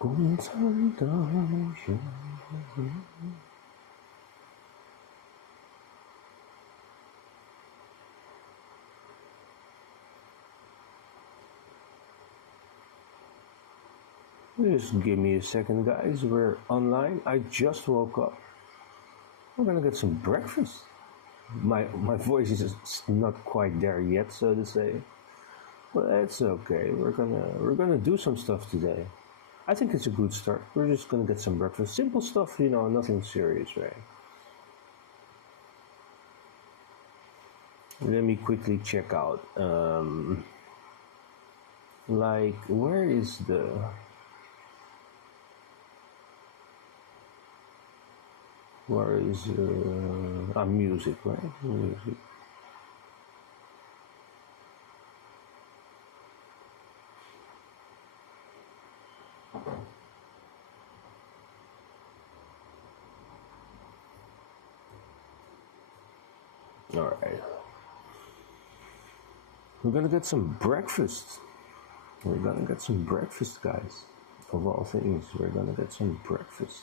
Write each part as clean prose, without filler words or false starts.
共产党人。Just give me a second, guys. We're online. I just woke up. We're gonna get some breakfast. My voice is not quite there yet, so to say, but it's okay. We're gonna do some stuff today. I think it's a good start. We're just gonna get some breakfast, simple stuff, you know, nothing serious, right? Let me quickly check out. Like, where is the? Where is music, right? Music. All right. We're gonna get some breakfast. We're gonna get some breakfast, guys. Of all things, we're gonna get some breakfast.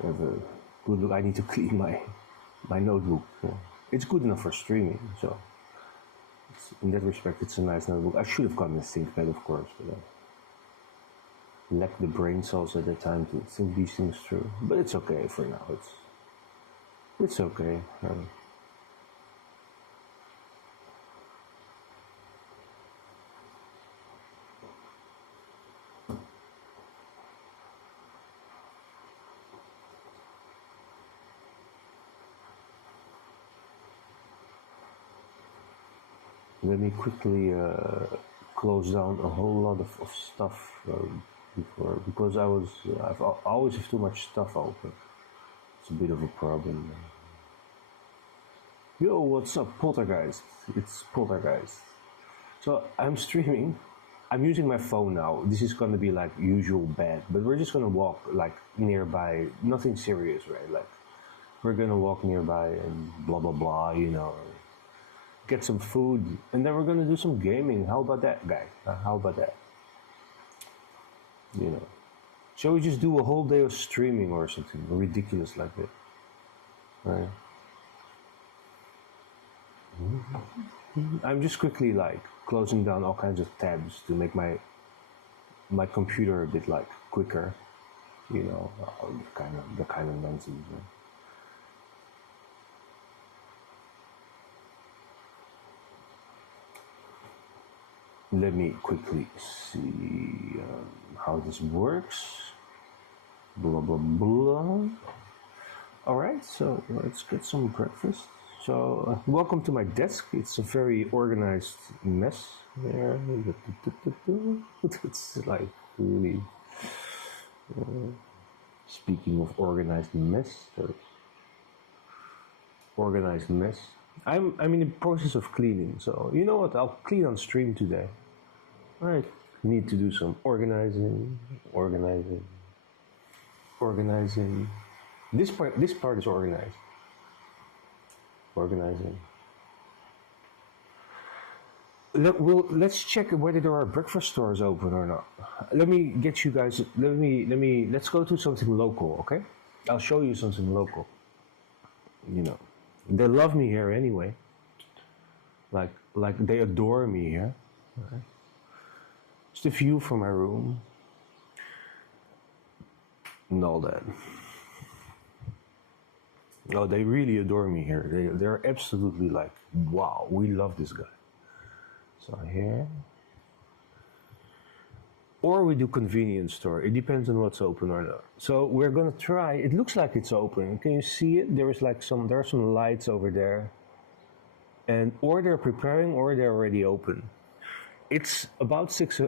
I have a good look. I need to clean my notebook. It's good enough for streaming, so in that respect, it's a nice notebook. I should have gotten a ThinkPad, of course, but I lacked the brain cells at that time to think these things through. But it's okay for now. It's okay. Let me quickly close down a whole lot of stuff before, because I always have too much stuff open. It's a bit of a problem. Yo, what's up, Poltergeist? It's Poltergeist. So I'm streaming. I'm using my phone now. This is gonna be like usual bad, but we're just gonna walk like nearby. Nothing serious, right? Like we're gonna walk nearby and blah blah blah, you know. Get some food, and then we're gonna do some gaming. How about that, guy? How about that? You know, shall we just do a whole day of streaming or something ridiculous like that, right? I'm just quickly like closing down all kinds of tabs to make my computer a bit like quicker, you know, the kind of nonsense. Right? Let me quickly see how this works. Blah, blah, blah. All right, so let's get some breakfast. So welcome to my desk. It's a very organized mess there. It's like really, speaking of organized mess, organized mess. I'm in the process of cleaning, so you know what? I'll clean on stream today. All right, need to do some organizing. This part is organized. Organizing. Let's check whether there are breakfast stores open or not. Let me get you guys. Let's go to something local, okay? I'll show you something local. You know, they love me here anyway. Like they adore me here. Okay? Just a view from my room and all that. No, they really adore me here. They're absolutely like, wow, we love this guy. So here. Or we do convenience store. It depends on what's open or not. So we're gonna try. It looks like it's open. Can you see it? There are some lights over there. And or they're preparing or they're already open. It's about 6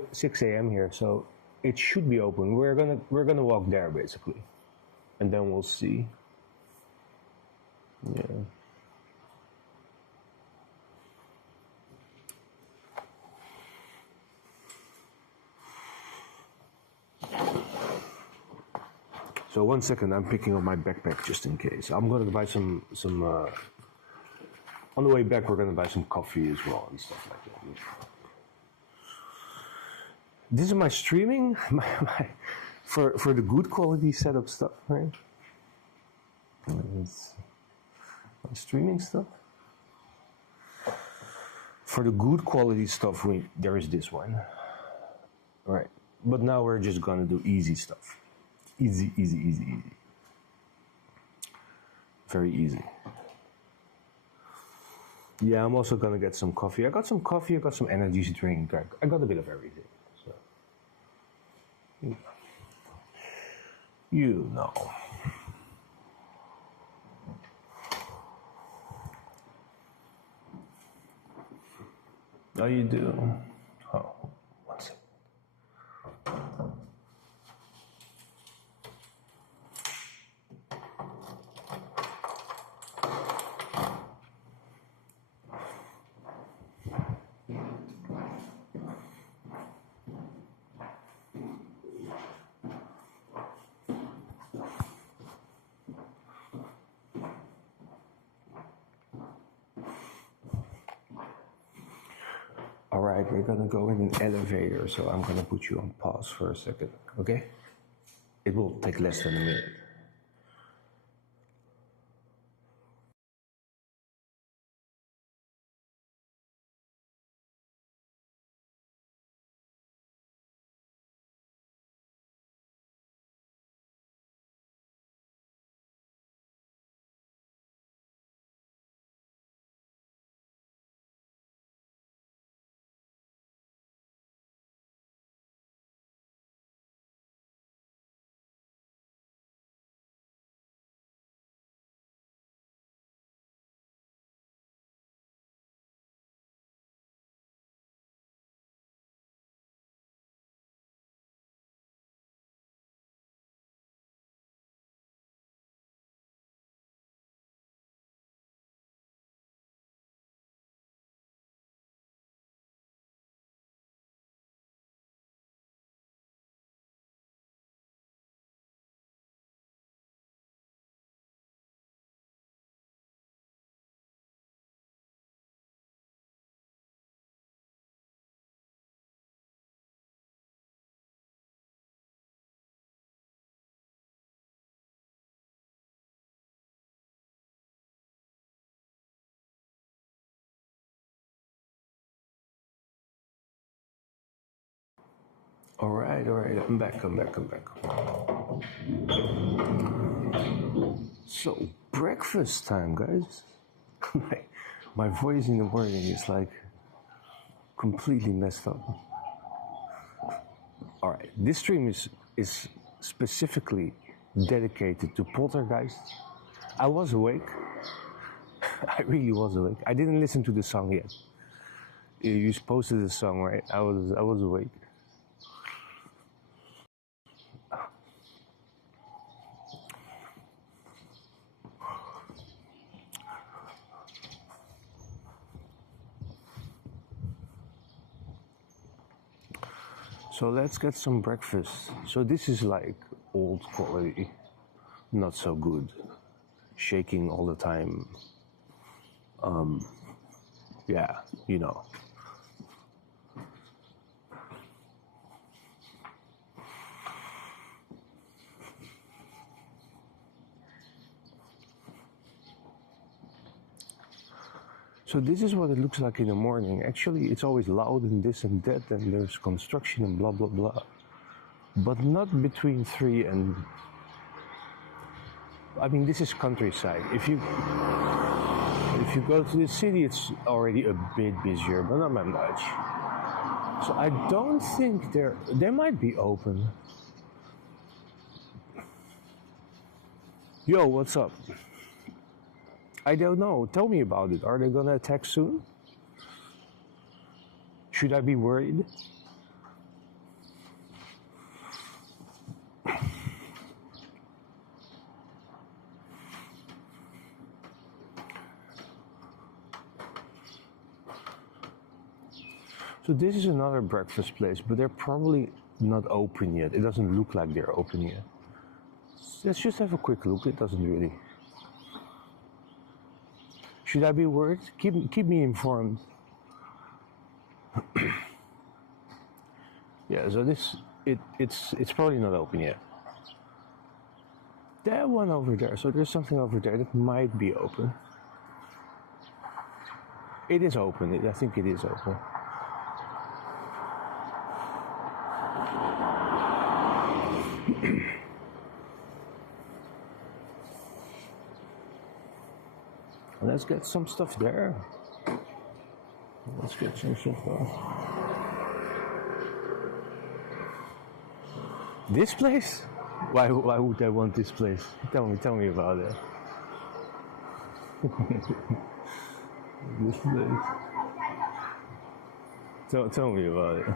a.m. here, so it should be open. We're gonna walk there basically, and then we'll see. Yeah. So 1 second, I'm picking up my backpack just in case. I'm gonna buy some. On the way back, we're gonna buy some coffee as well and stuff like that. This is my streaming, for the good quality setup stuff, right? It's my streaming stuff. For the good quality stuff, there is this one, right? But now we're just gonna do easy stuff, easy. Very easy. Yeah, I'm also gonna get some coffee. I got some coffee, I got some energy drink. I got a bit of everything. So. You know. Oh, you do? Oh, one second. All right, we're gonna go in an elevator, so I'm gonna put you on pause for a second, okay? It will take less than a minute. All right, I'm back. So, breakfast time, guys. my voice in the morning is like completely messed up. All right, this stream is specifically dedicated to Poltergeist. I was awake. I really was awake. I didn't listen to the song yet. You posted the song, right? I was awake. So let's get some breakfast. So this is like old quality, not so good, shaking all the time. Yeah, you know. So this is what it looks like in the morning. Actually, it's always loud and this and that, and there's construction and blah, blah, blah. But not between 3 and... I mean, this is countryside. If you go to the city, it's already a bit busier, but not that much. So I don't think they might be open. Yo, what's up? I don't know. Tell me about it. Are they gonna attack soon? Should I be worried? So this is another breakfast place, but they're probably not open yet. It doesn't look like they're open yet. Let's just have a quick look. It doesn't really. Should I be worried? Keep me informed. Yeah, so it's probably not open yet. That one over there, so there's something over there that might be open. It is open, I think it is open. Let's get some stuff there. Let's get some stuff there. This place? Why would I want this place? Tell me about it. This place. Tell me about it.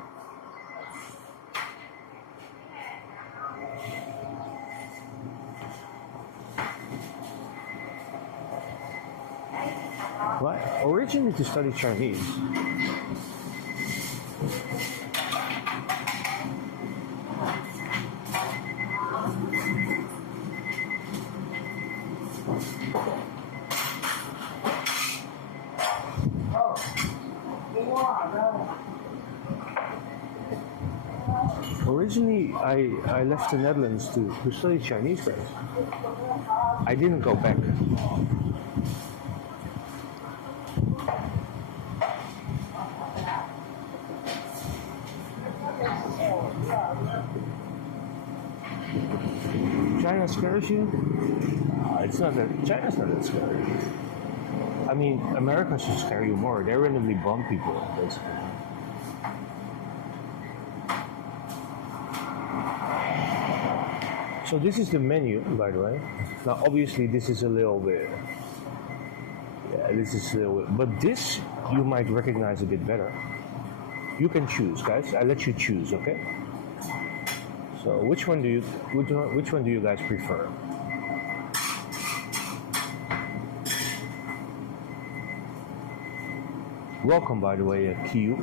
Why? Originally to study Chinese. Originally, I left the Netherlands to study Chinese first. I didn't go back. China scares you? It's not that. China's not that scary. I mean, America should scare you more. They randomly bomb people, basically. So this is the menu, by the way. Now, obviously, this is a little bit. Yeah, this is a little bit. But this you might recognize a bit better. You can choose, guys. I let you choose, okay? So which one do you guys prefer? Welcome, by the way, Q.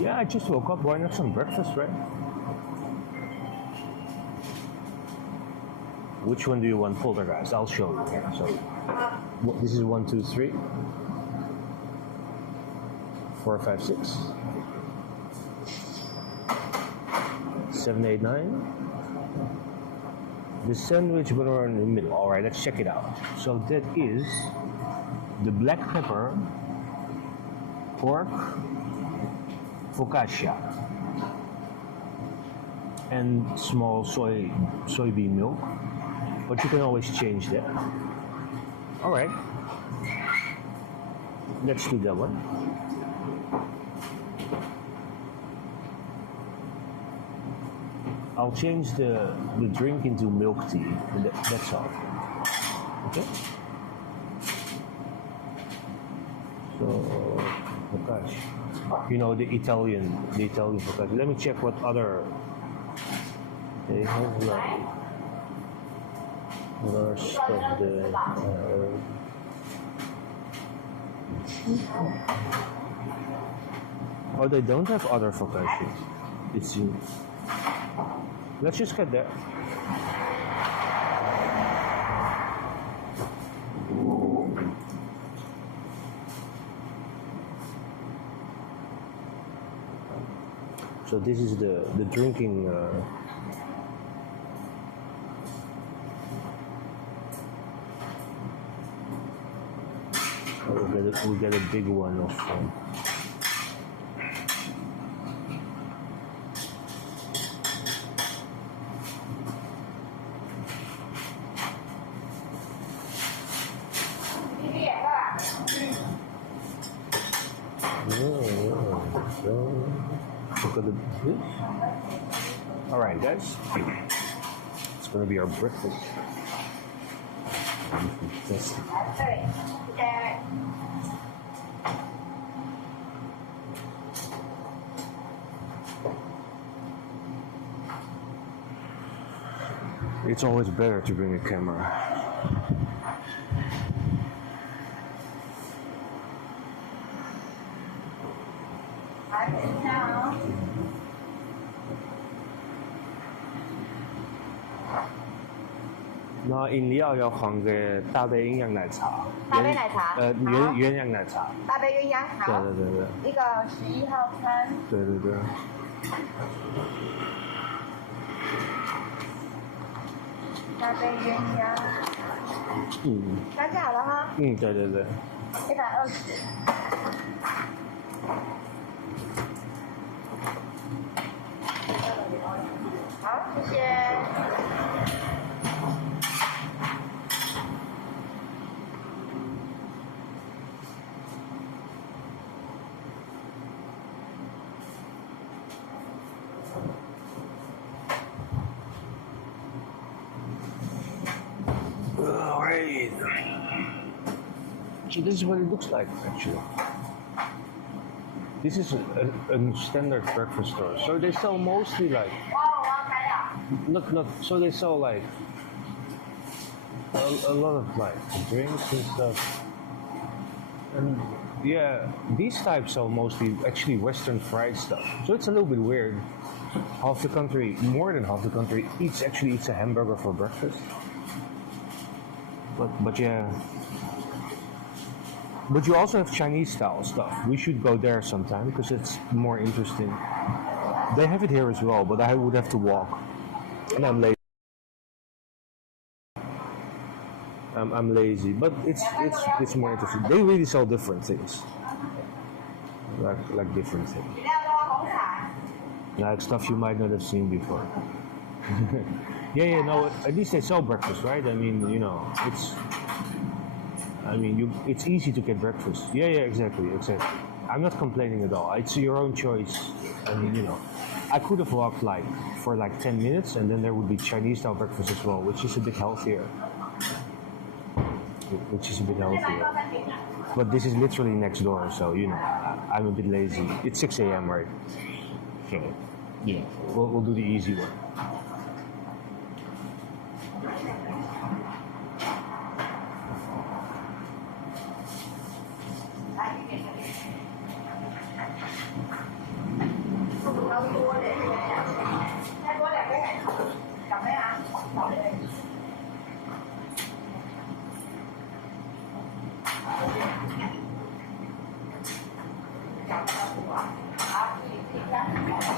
Yeah, I just woke up. Why not some breakfast, right? Which one do you want, Poltergeist? I'll show you. Okay? So this is 1, 2, 3. 4, 5, 6, 7, 8, 9. The sandwich banana in the middle. All right, let's check it out. So that is the black pepper, pork, focaccia, and small soybean milk. But you can always change that. All right, let's do that one. I'll change the drink into milk tea, and that's all. Okay? So, focaccia. You know, the Italian focaccia. Let me check what other they have, like other stuff there. Oh, they don't have other focaccias, it seems. Let's just get there. So this is the drinking. We get a big one of. All right, guys, it's gonna be our breakfast. Fantastic. It's always better to bring a camera. 然后饮料要换个大杯营养奶茶。大杯奶茶。鸳鸯奶茶。大杯鸳鸯。好。对。一个11号餐。对。大杯鸳鸯。单价好了哈。对。120。好，谢谢。Alright. So this is what it looks like actually. This is a standard breakfast store. So they sell mostly like not so they sell like a lot of like drinks and stuff. And yeah, these types sell mostly actually Western fried stuff. So it's a little bit weird. Half the country, more than half the country, eats a hamburger for breakfast. But yeah. But you also have Chinese style stuff. We should go there sometime because it's more interesting. They have it here as well, but I would have to walk. And I'm lazy. I'm lazy, but it's more interesting. They really sell different things. Like different things. Like stuff you might not have seen before. Yeah, no, at least they sell breakfast, right? I mean, you know, it's easy to get breakfast. Yeah, exactly. I'm not complaining at all. It's your own choice. I mean, you know, I could have walked for 10 minutes and then there would be Chinese style breakfast as well, which is a bit healthier. But this is literally next door, so, you know, I'm a bit lazy. It's 6 a.m., right? So, yeah, we'll do the easy one.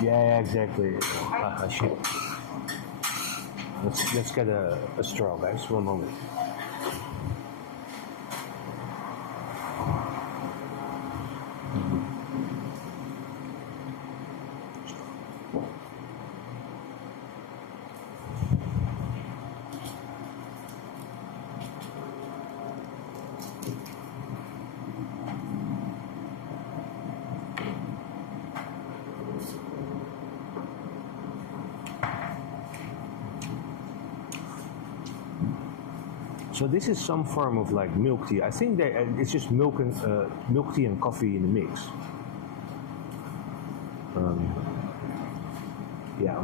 Yeah, exactly. Shit. Let's get a straw, guys. One moment. So this is some form of like milk tea. I think it's just milk tea and coffee in the mix. Yeah.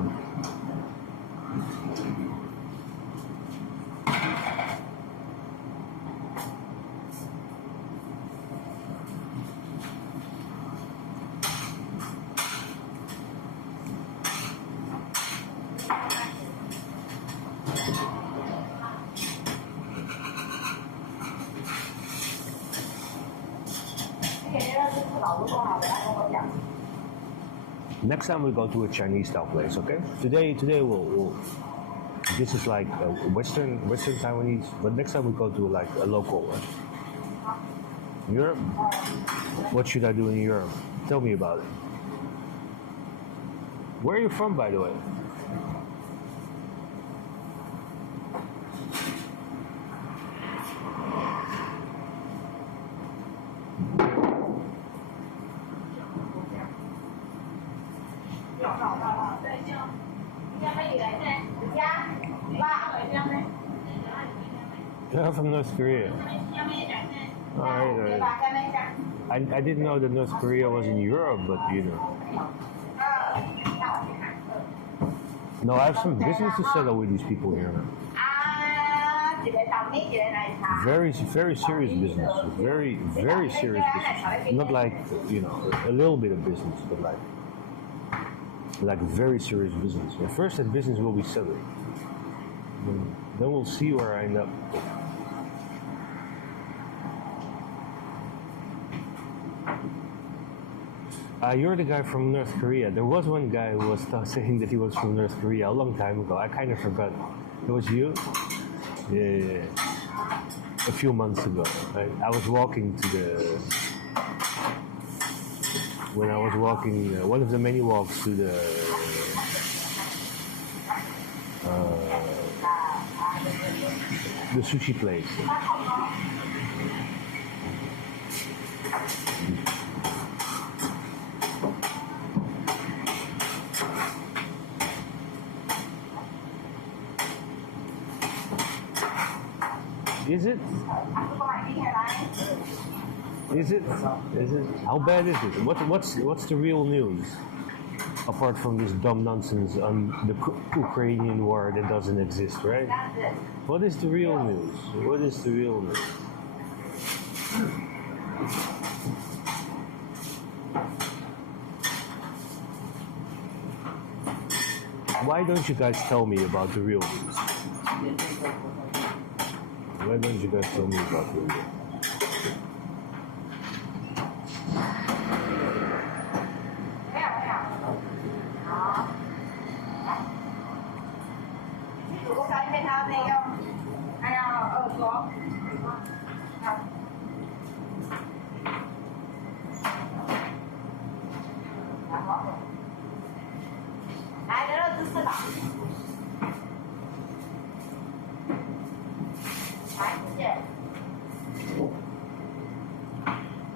Next time we go to a Chinese style place, okay? Today we'll this is like a Western Taiwanese, but next time we go to like a local one. Europe? What should I do in Europe? Tell me about it. Where are you from, by the way? You're from North Korea. Alright. I didn't know that North Korea was in Europe, but you know. No, I have some business to settle with these people here. Very serious business. Very serious business. Not like, you know, a little bit of business, but like very serious business. The first that business will be settling. Then we'll see where I end up. You're the guy from North Korea. There was one guy who was saying that he was from North Korea a long time ago. I kind of forgot. It was you? Yeah. A few months ago. I was walking to the... When I was walking, one of the many walks to the... the sushi place. Is it? Is it? Is it? How bad is it? What's the real news? Apart from this dumb nonsense on the Ukrainian war that doesn't exist, right? What is the real news? What is the real news? Why don't you guys tell me about the real news? Why don't you guys tell me about the real news?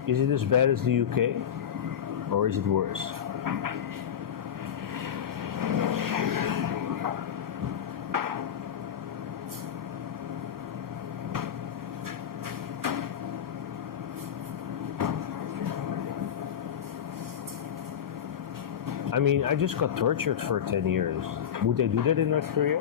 Is it as bad as the UK, or is it worse? I mean, I just got tortured for 10 years. Would they do that in North Korea?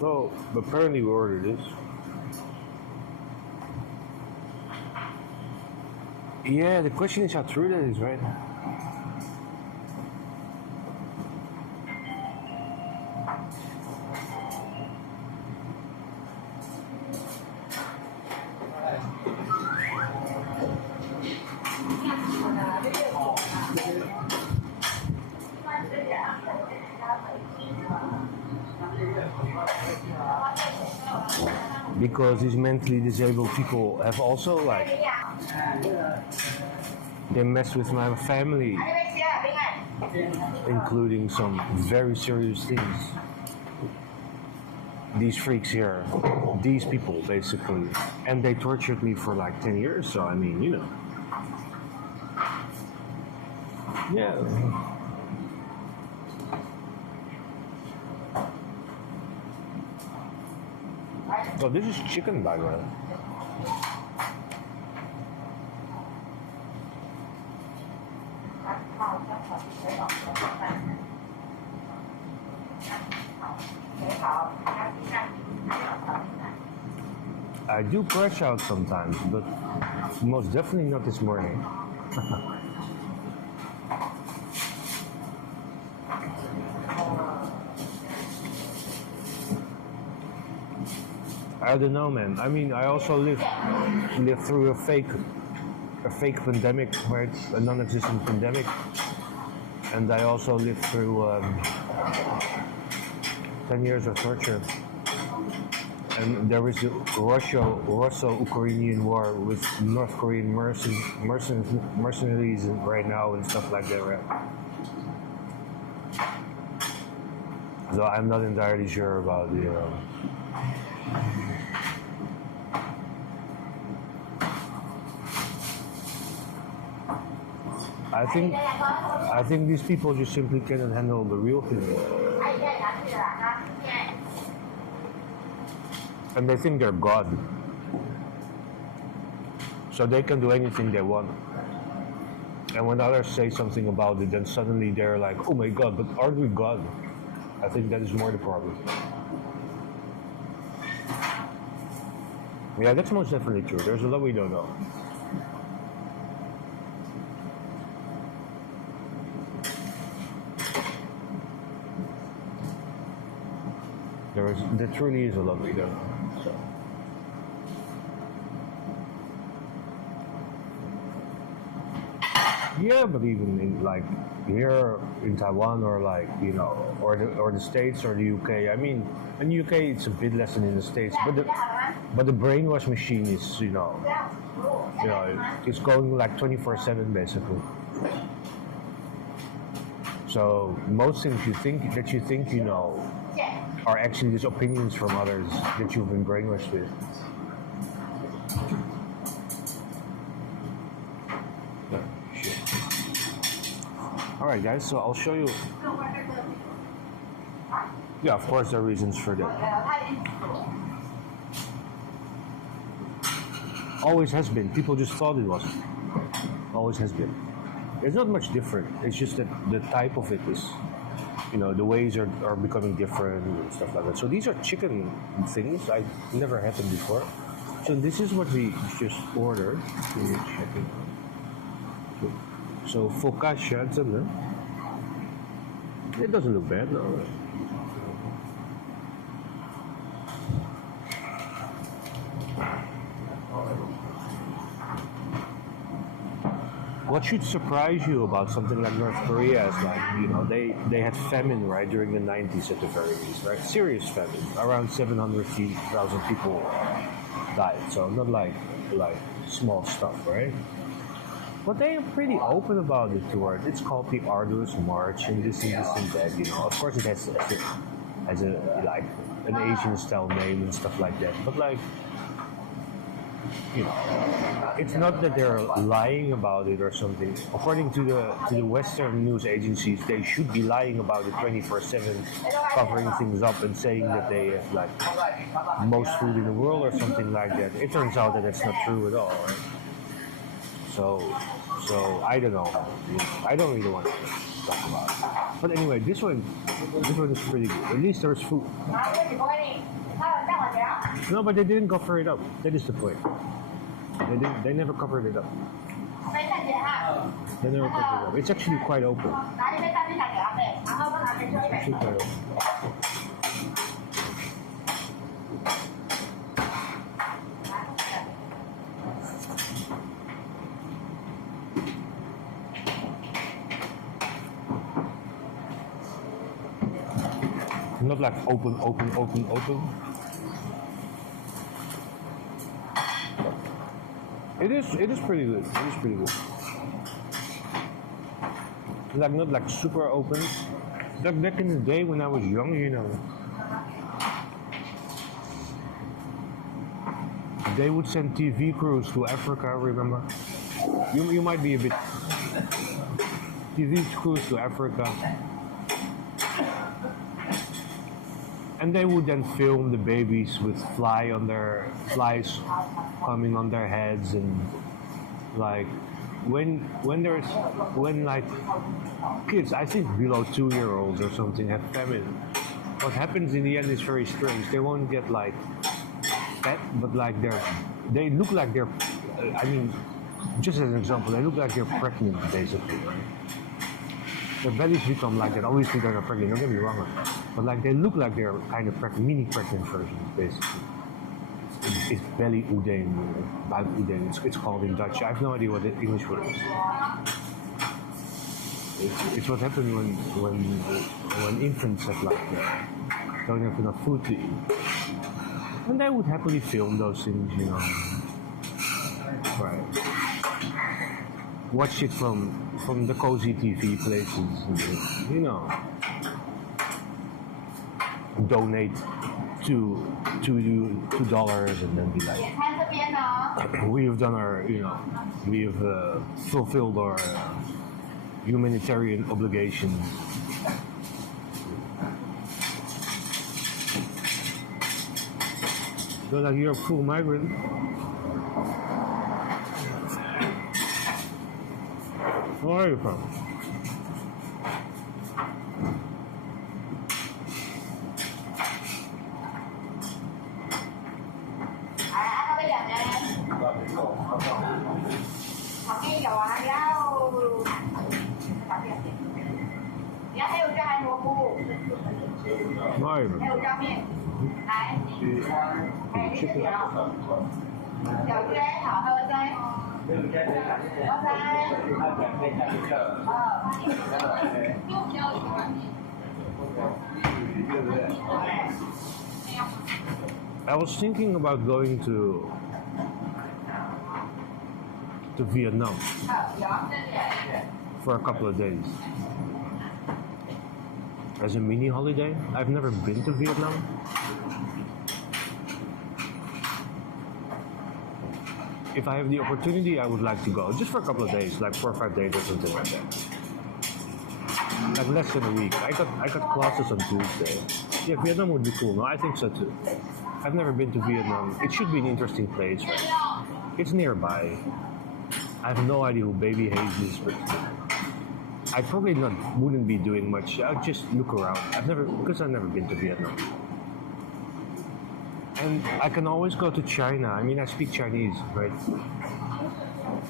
So, apparently we ordered this. Yeah, the question is how true that is, right? Because these mentally disabled people have also, like, they mess with my family, including some very serious things. These freaks here, these people basically, and they tortured me for like 10 years, so I mean, you know. Yeah. Oh, this is chicken, by the way. I do crash out sometimes, but most definitely not this morning. I don't know, man. I mean, I also lived through a fake pandemic, right? A non-existent pandemic, and I also lived through 10 years of torture. And there was the Russo-Ukrainian war with North Korean mercenaries right now and stuff like that, right? So I'm not entirely sure about the. I think these people just simply cannot handle the real thing. And they think they're God. So they can do anything they want. And when others say something about it, then suddenly they're like, oh my God, but aren't we God? I think that is more the problem. Yeah, that's most definitely true. There's a lot we don't know. There truly is a lot we don't know. So. Yeah, but even in like here in Taiwan or like or the States or the UK. I mean, in the UK it's a bit less than in the States, but the brainwash machine is it's going like 24/7 basically. So most things you think are actually just opinions from others that you've been brainwashed with. Alright guys, so I'll show you. Yeah, of course there are reasons for that. Always has been. People just thought it wasn't. Always has been. It's not much different. It's just that the type of it is, the ways are becoming different and stuff like that. So these are chicken things. I never had them before. So this is what we just ordered. So focaccia, it doesn't look bad, no. What should surprise you about something like North Korea is like, they had famine, right, during the 90s at the very least, right? Serious famine. Around 700,000 people died. So not like small stuff, right? But they are pretty open about it toward. It's called the Arduous March and this and that, Of course it has like an Asian style name and stuff like that. But like, it's not that they're lying about it or something. According to the Western news agencies, they should be lying about it 24/7, covering things up and saying that they have like most food in the world or something like that. It turns out that that's not true at all, right? So I don't know. I don't really want to talk about it. But anyway, this one is pretty good. At least there's food. No, but they didn't cover it up. That is the point. They never covered it up. They never covered it up. It's actually quite open. It's actually quite open. Not like open. It is pretty good. It is pretty good. Like not like super open. Like back in the day when I was young, they would send TV crews to Africa, remember? You might be a bit TV crews to Africa. And they would then film the babies with flies coming on their heads, and like when like kids, I think below 2-year-olds or something, have famine, what happens in the end is very strange. They won't get like fat, but like they look like they're I mean, just as an example, they look like they're pregnant basically, right? Their bellies become like that. Obviously they're not pregnant, don't get me wrong. But like they look like they're kind of mini pregnant versions, basically. It's belly udeng, buik udeng. It's called in Dutch. I have no idea what the English word is. It's what happens when infants have don't have enough food to eat. And they would happily film those things, Right. Watch it from the cozy TV places, Donate $2 and then be like, we have done our, we have fulfilled our humanitarian obligation. So like you're a full migrant. Where are you from? Where are you from? Chicken. I was thinking about going to Vietnam for a couple of days as a mini holiday. I've never been to Vietnam. If I have the opportunity, I would like to go just for a couple of days, like 4 or 5 days or something like that. Like less than a week. I got classes on Tuesday. Yeah, Vietnam would be cool. No, I think so too. I've never been to Vietnam. It should be an interesting place, right? It's nearby. I have no idea who Baby Hayes is, but I probably wouldn't be doing much. I'll just look around. I've never been to Vietnam. And I can always go to China. I mean, I speak Chinese, right?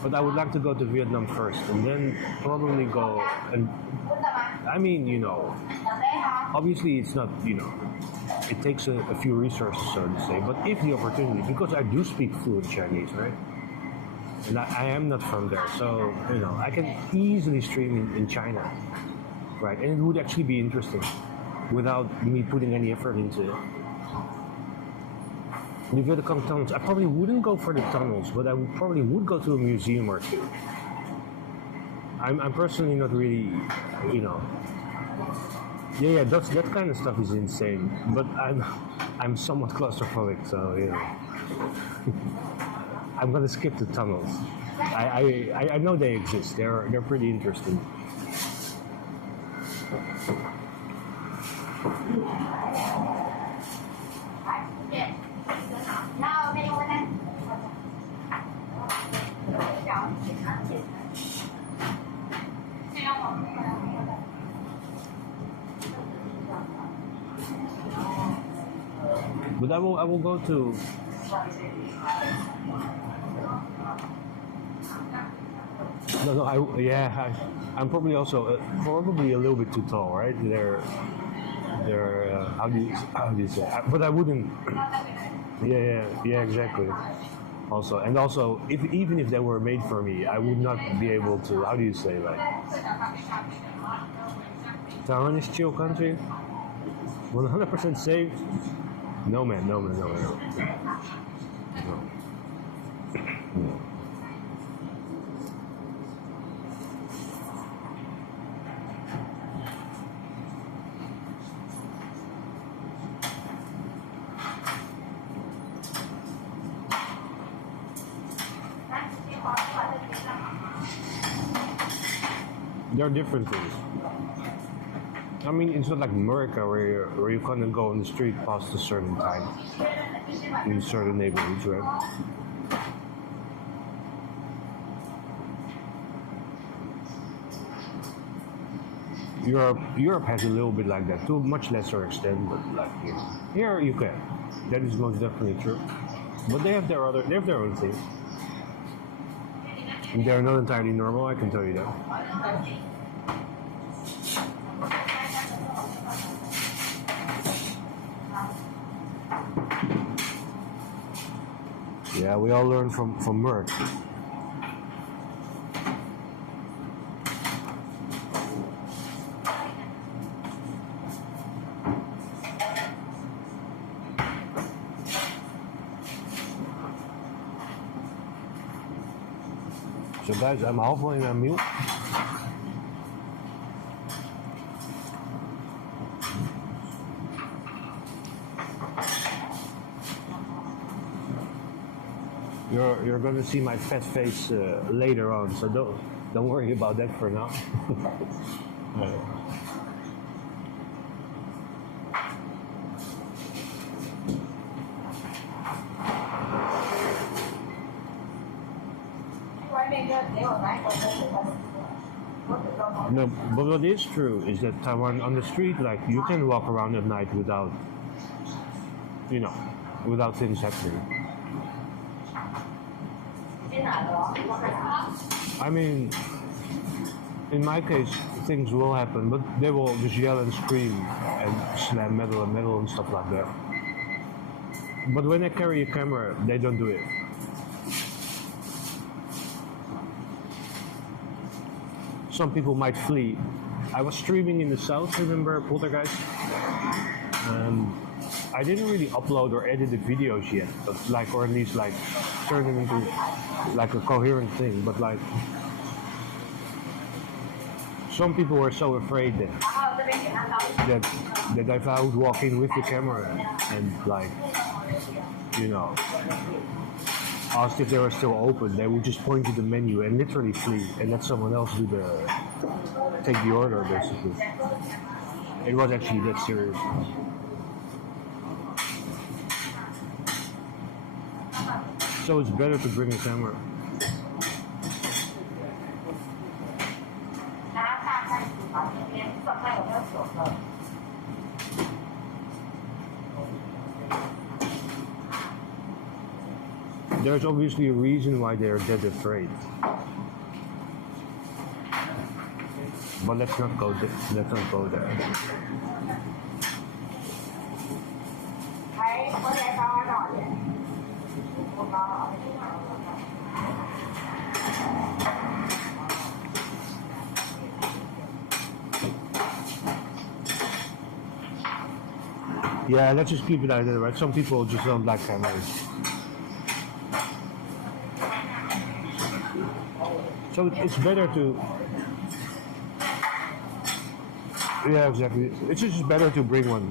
But I would like to go to Vietnam first, and then probably go and. I mean, you know, obviously it's not, you know, it takes a few resources, so to say. But if the opportunity, because I do speak fluent Chinese, right? And I am not from there, so, you know, I can easily stream in China, right? And it would actually be interesting without me putting any effort into it. The Vietcong tunnels, I probably wouldn't go for the tunnels, but I probably would go to a museum or two. I'm personally not really, you know. Yeah, that kind of stuff is insane. But I'm somewhat claustrophobic, so you know. I'm gonna skip the tunnels. I know they exist. They're pretty interesting. But I will go to. No, I'm probably also probably a little bit too tall, right? They're how do you say? But I wouldn't. Yeah, exactly. Also, even if they were made for me, I would not be able to. How do you say, like? Taiwan is chill country, 100% safe. No man. No. There are different things. I mean, it's not like America where you can't go on the street past a certain time in certain neighborhoods, right? Europe has a little bit like that, to a much lesser extent, but like here you can. That is most definitely true. But they have their own thing. And they're not entirely normal, I can tell you that. Yeah, we all learn from Merck. So guys, I'm halfway my meal. You're gonna see my fat face later on, so Don't worry about that for now. No, but what is true is that Taiwan on the street, like you can walk around at night without, without things happening. I mean, in my case, things will happen, but they will just yell and scream and slam metal and stuff like that. But when I carry a camera, they don't do it. Some people might flee. I was streaming in the south, remember, Poltergeist? I didn't really upload or edit the videos yet, but or at least turn them into like a coherent thing. But some people were so afraid that if I would walk in with the camera and asked if they were still open, they would just point to the menu and literally flee and let someone else take the order, basically. It was actually that serious. So it's better to bring a camera. There's obviously a reason why they're dead afraid. But let's not go there. Yeah, let's just keep it like that, right? Some people just don't like cameras. So it's better to... Yeah, exactly. It's just better to bring one.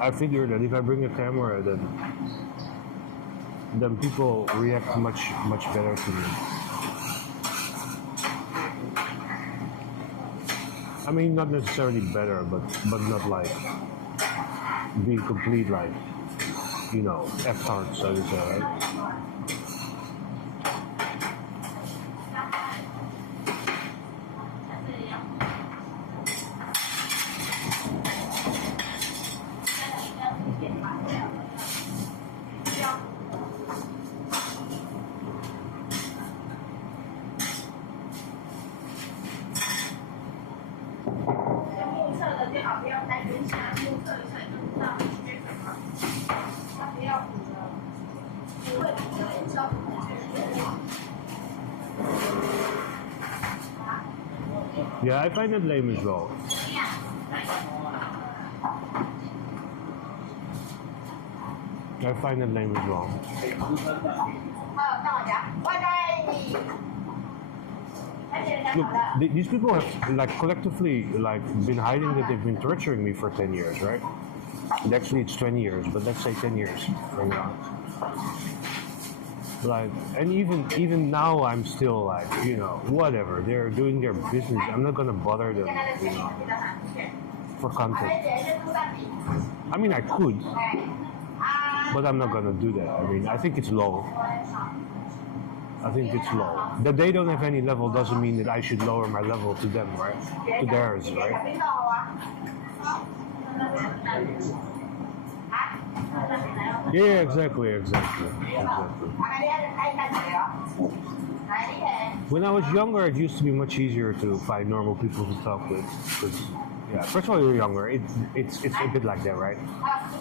I figure that if I bring a camera, then people react much better to me. I mean, not necessarily better, but not being complete F-tards, so to say, right? Yeah, I find it lame as well. Look, these people have collectively been hiding that they've been torturing me for 10 years, right? And actually it's 20 years, but let's say 10 years from now. And even now I'm still whatever, they're doing their business. I'm not gonna bother them, for content. I mean, I could, but I'm not gonna do that. I mean, I think it's low. That they don't have any level doesn't mean that I should lower my level to them, right? To theirs, right? Yeah, exactly. When I was younger, it used to be much easier to find normal people to talk with. First of all, you're younger. It's a bit like that, right?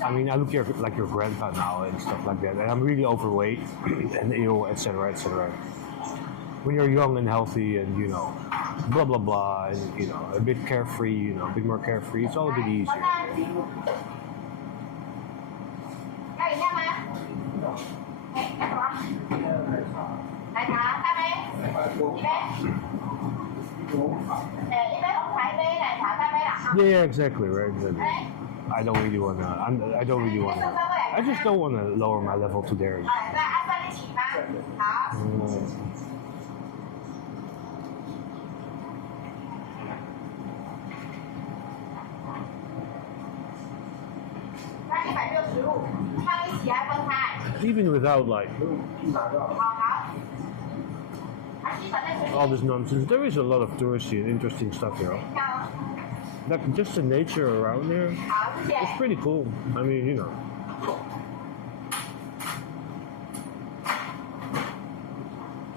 I mean, I look like your grandpa now and stuff like that, and I'm really overweight and ill, etc. When you're young and healthy and blah blah blah, and a bit carefree, a bit more carefree, it's all a bit easier. Yeah, exactly, right. Exactly. I don't really wanna. I just don't want to lower my level to theirs. 那按在一起吗？好。那165，放一起还分开？ Even without like 好。all this nonsense, there is a lot of touristy and interesting stuff here. Like just the nature around here, it's pretty cool. I mean, you know.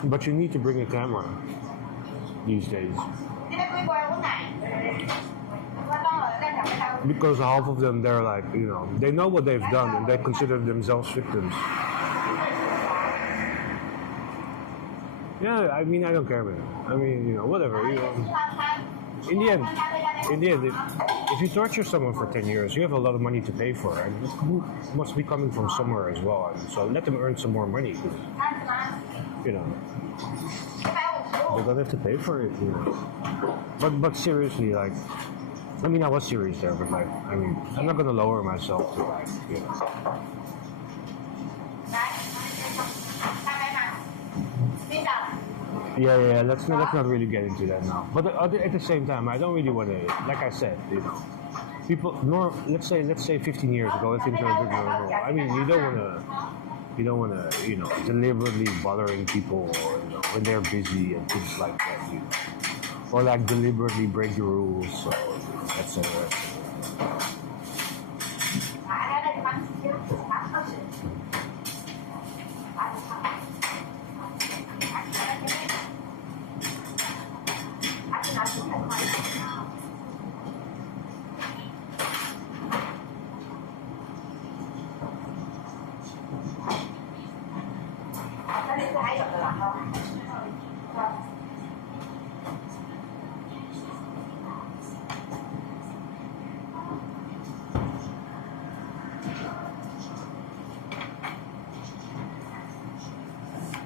But you need to bring a camera these days. Because half of them, they're like, you know, they know what they've done and they consider themselves victims. Yeah, I mean, I don't care, man. I mean, you know, whatever. You know. In the end, if you torture someone for 10 years, you have a lot of money to pay for, and it must be coming from somewhere as well. And so let them earn some more money, because, you know, they're gonna have to pay for it. You know. But seriously, like, I mean, I was serious there, but like, I mean, I'm not gonna lower myself to like, you know. Yeah, let's not really get into that now. But at the same time, I don't really want to, like I said, you know, people, let's say 15 years ago, things were a bit normal. I mean, you don't want to, you know, deliberately bothering people, or, you know, when they're busy and things like that, you know, or like deliberately break the rules, etc.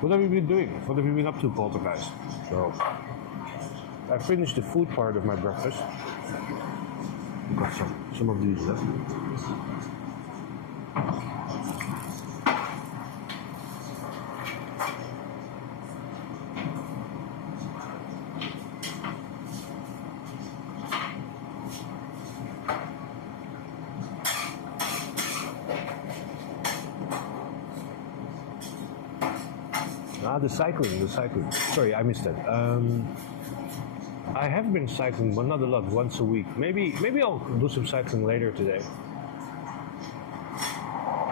What have you been doing? What have you been up to, poltergeist? So, I finished the food part of my breakfast. Got some of these left. The cycling. Sorry, I missed that. I have been cycling, but not a lot, once a week. Maybe I'll do some cycling later today.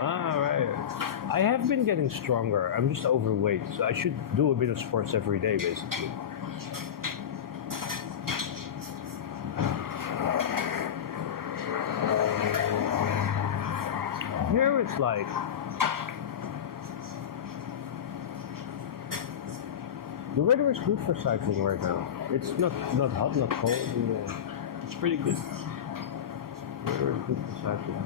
Right. I have been getting stronger. I'm just overweight, so I should do a bit of sports every day, basically. Here it's like, the weather is good for cycling right now. It's not hot, not cold. It's pretty good. The weather is good for cycling.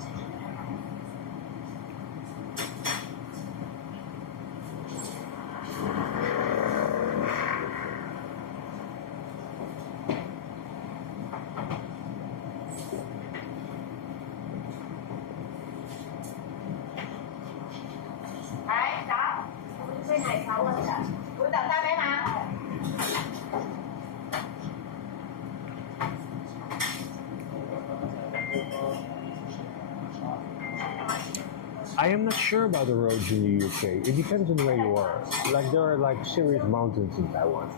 I am not sure about the roads in the UK. It depends on where you are. Like, there are like serious mountains in Taiwan.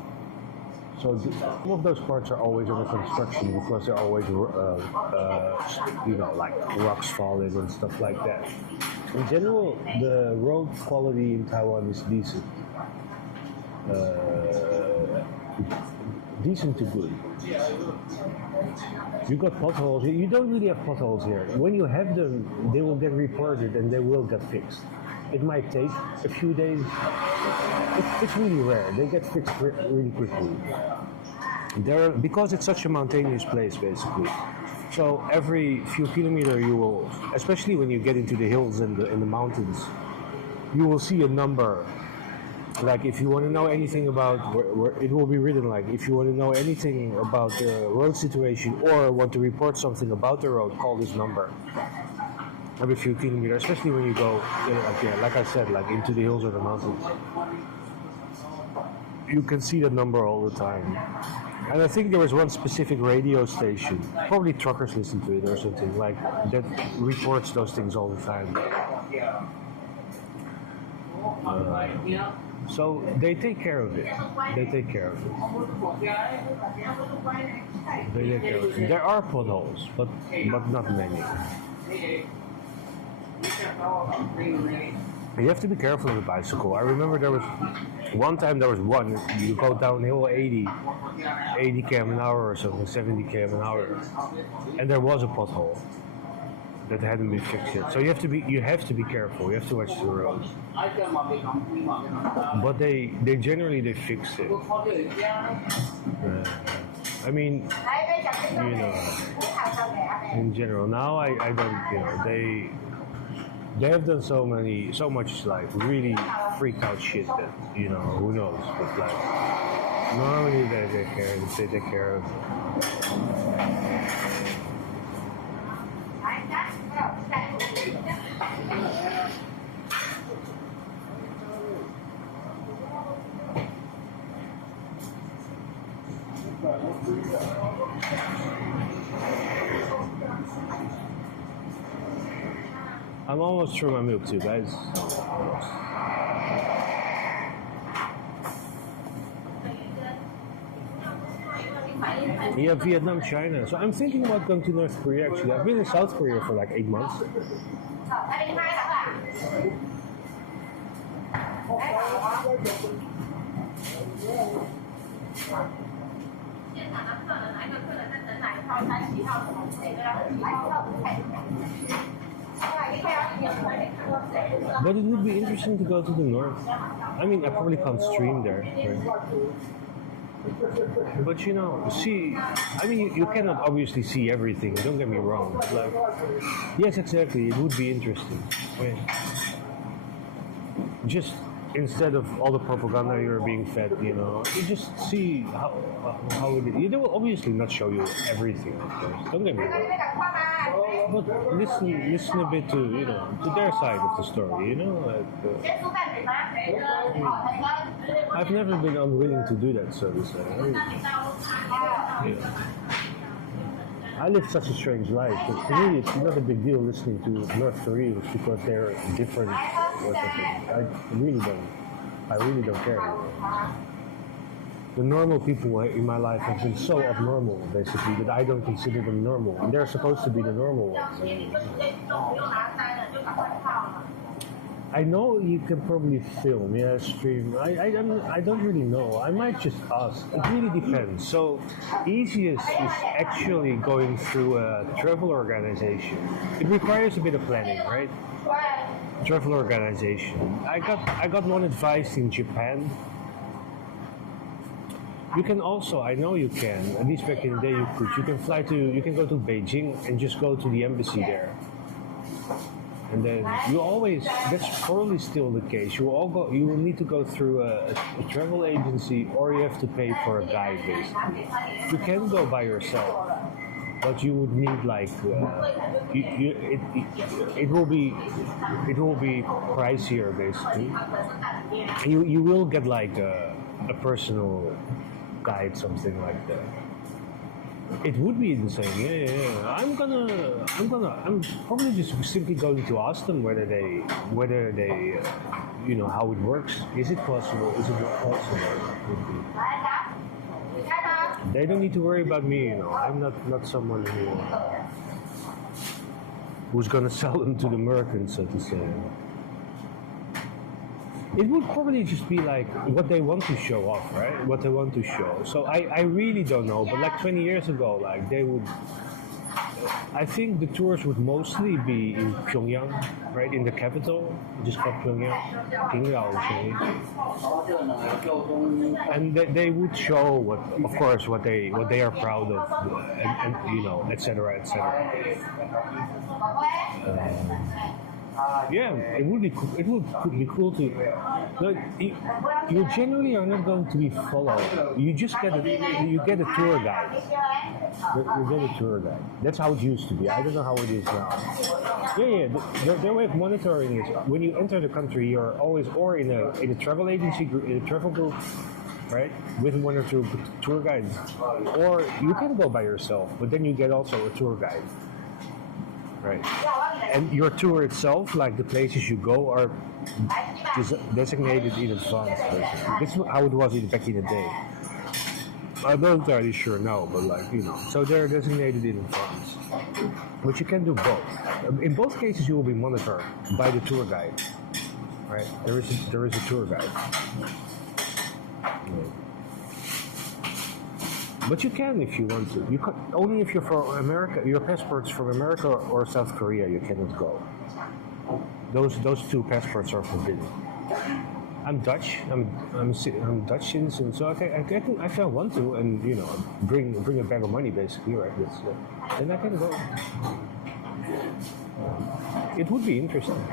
So some of those parts are always under construction because there are always, you know, like rocks falling and stuff like that. In general, the road quality in Taiwan is decent. Decent to good. You got potholes. You don't really have potholes here. When you have them, they will get reported and they will get fixed. It might take a few days. It's really rare. They get fixed really quickly. Because it's such a mountainous place, basically. So every few kilometers, you will, especially when you get into the hills and the mountains, you will see a number. Like, if you want to know anything about, it will be written like, if you want to know anything about the road situation or want to report something about the road, call this number. every few kilometers, especially when you go, like I said, like into the hills or the mountains. You can see that number all the time. And I think there was one specific radio station, probably truckers listen to it or something, like that reports those things all the time. So they take care of it. They take care of it. They take care of it. There are potholes, but not many. You have to be careful on a bicycle. I remember there was one time you go downhill 80 km an hour or something, 70 km an hour, and there was a pothole that hadn't been fixed yet. So you have to be careful. You have to watch the road. But they generally fix it. I mean, in general. Now I don't, they have done so much like really freak out shit that, who knows, but like normally they take care of it. I'm almost through my milk too, guys. Yeah, Vietnam, China. So I'm thinking about going to North Korea actually. I've been in South Korea for like 8 months. But it would be interesting to go to the north. I mean, I probably can't stream there. Right? But I mean, you cannot obviously see everything, don't get me wrong. But like, yes, exactly, it would be interesting. I mean, just instead of all the propaganda you're being fed, you just see how it is. They will obviously not show you everything, of course. Don't get me wrong. But listen a bit to their side of the story, I've never been unwilling to do that, so to say. I live such a strange life, but for me it's not a big deal listening to North Koreans because they're different or something. I really don't care. The normal people in my life have been so abnormal, basically, that I don't consider them normal. And they're supposed to be the normal ones. I know you can probably film, stream. I don't really know. I might just ask. It really depends. So, easiest is actually going through a travel organization. It requires a bit of planning, right? Travel organization. I got one advice in Japan. You can also, I know you can, at least back in the day you could. You can go to Beijing and just go to the embassy there. And then that's probably still the case. You will need to go through a travel agency, or you have to pay for a guide, basically. You can go by yourself, but you would need like, it will be pricier, basically. You will get like a personal guide, something like that. It would be insane, yeah. I'm probably just simply going to ask them whether they, how it works. Is it possible? Is it not possible? They don't need to worry about me, I'm not someone who's gonna sell them to the Americans, so to say. It would probably just be like what they want to show off, right? What they want to show. So I really don't know, but like 20 years ago, like they would, I think the tours would mostly be in Pyongyang, right? In the capital, just called Pyongyang, Pingyao. And they would show what they are proud of, and etc. Yeah, it would be it would be cool to. Like, you generally are not going to be followed. You just get you get a tour guide. You get a tour guide. That's how it used to be. I don't know how it is now. Yeah, their way of monitoring is when you enter the country, you're always or in a travel agency, in a travel group, right, with one or two tour guides, or you can go by yourself, but then you get also a tour guide. Right. And your tour itself, like the places you go, are designated in advance. Basically. This is how it was back in the day. I'm not entirely sure now, but so they're designated in advance. But you can do both. In both cases, you will be monitored by the tour guide. Right? There is a tour guide. Right. But you can if you want to. You can, only if you're from America. Your passport's from America or South Korea. You cannot go. Those two passports are forbidden. I'm Dutch. I'm Dutch citizen, so I can want to, and bring a bag of money basically, right? Then I can go. It would be interesting.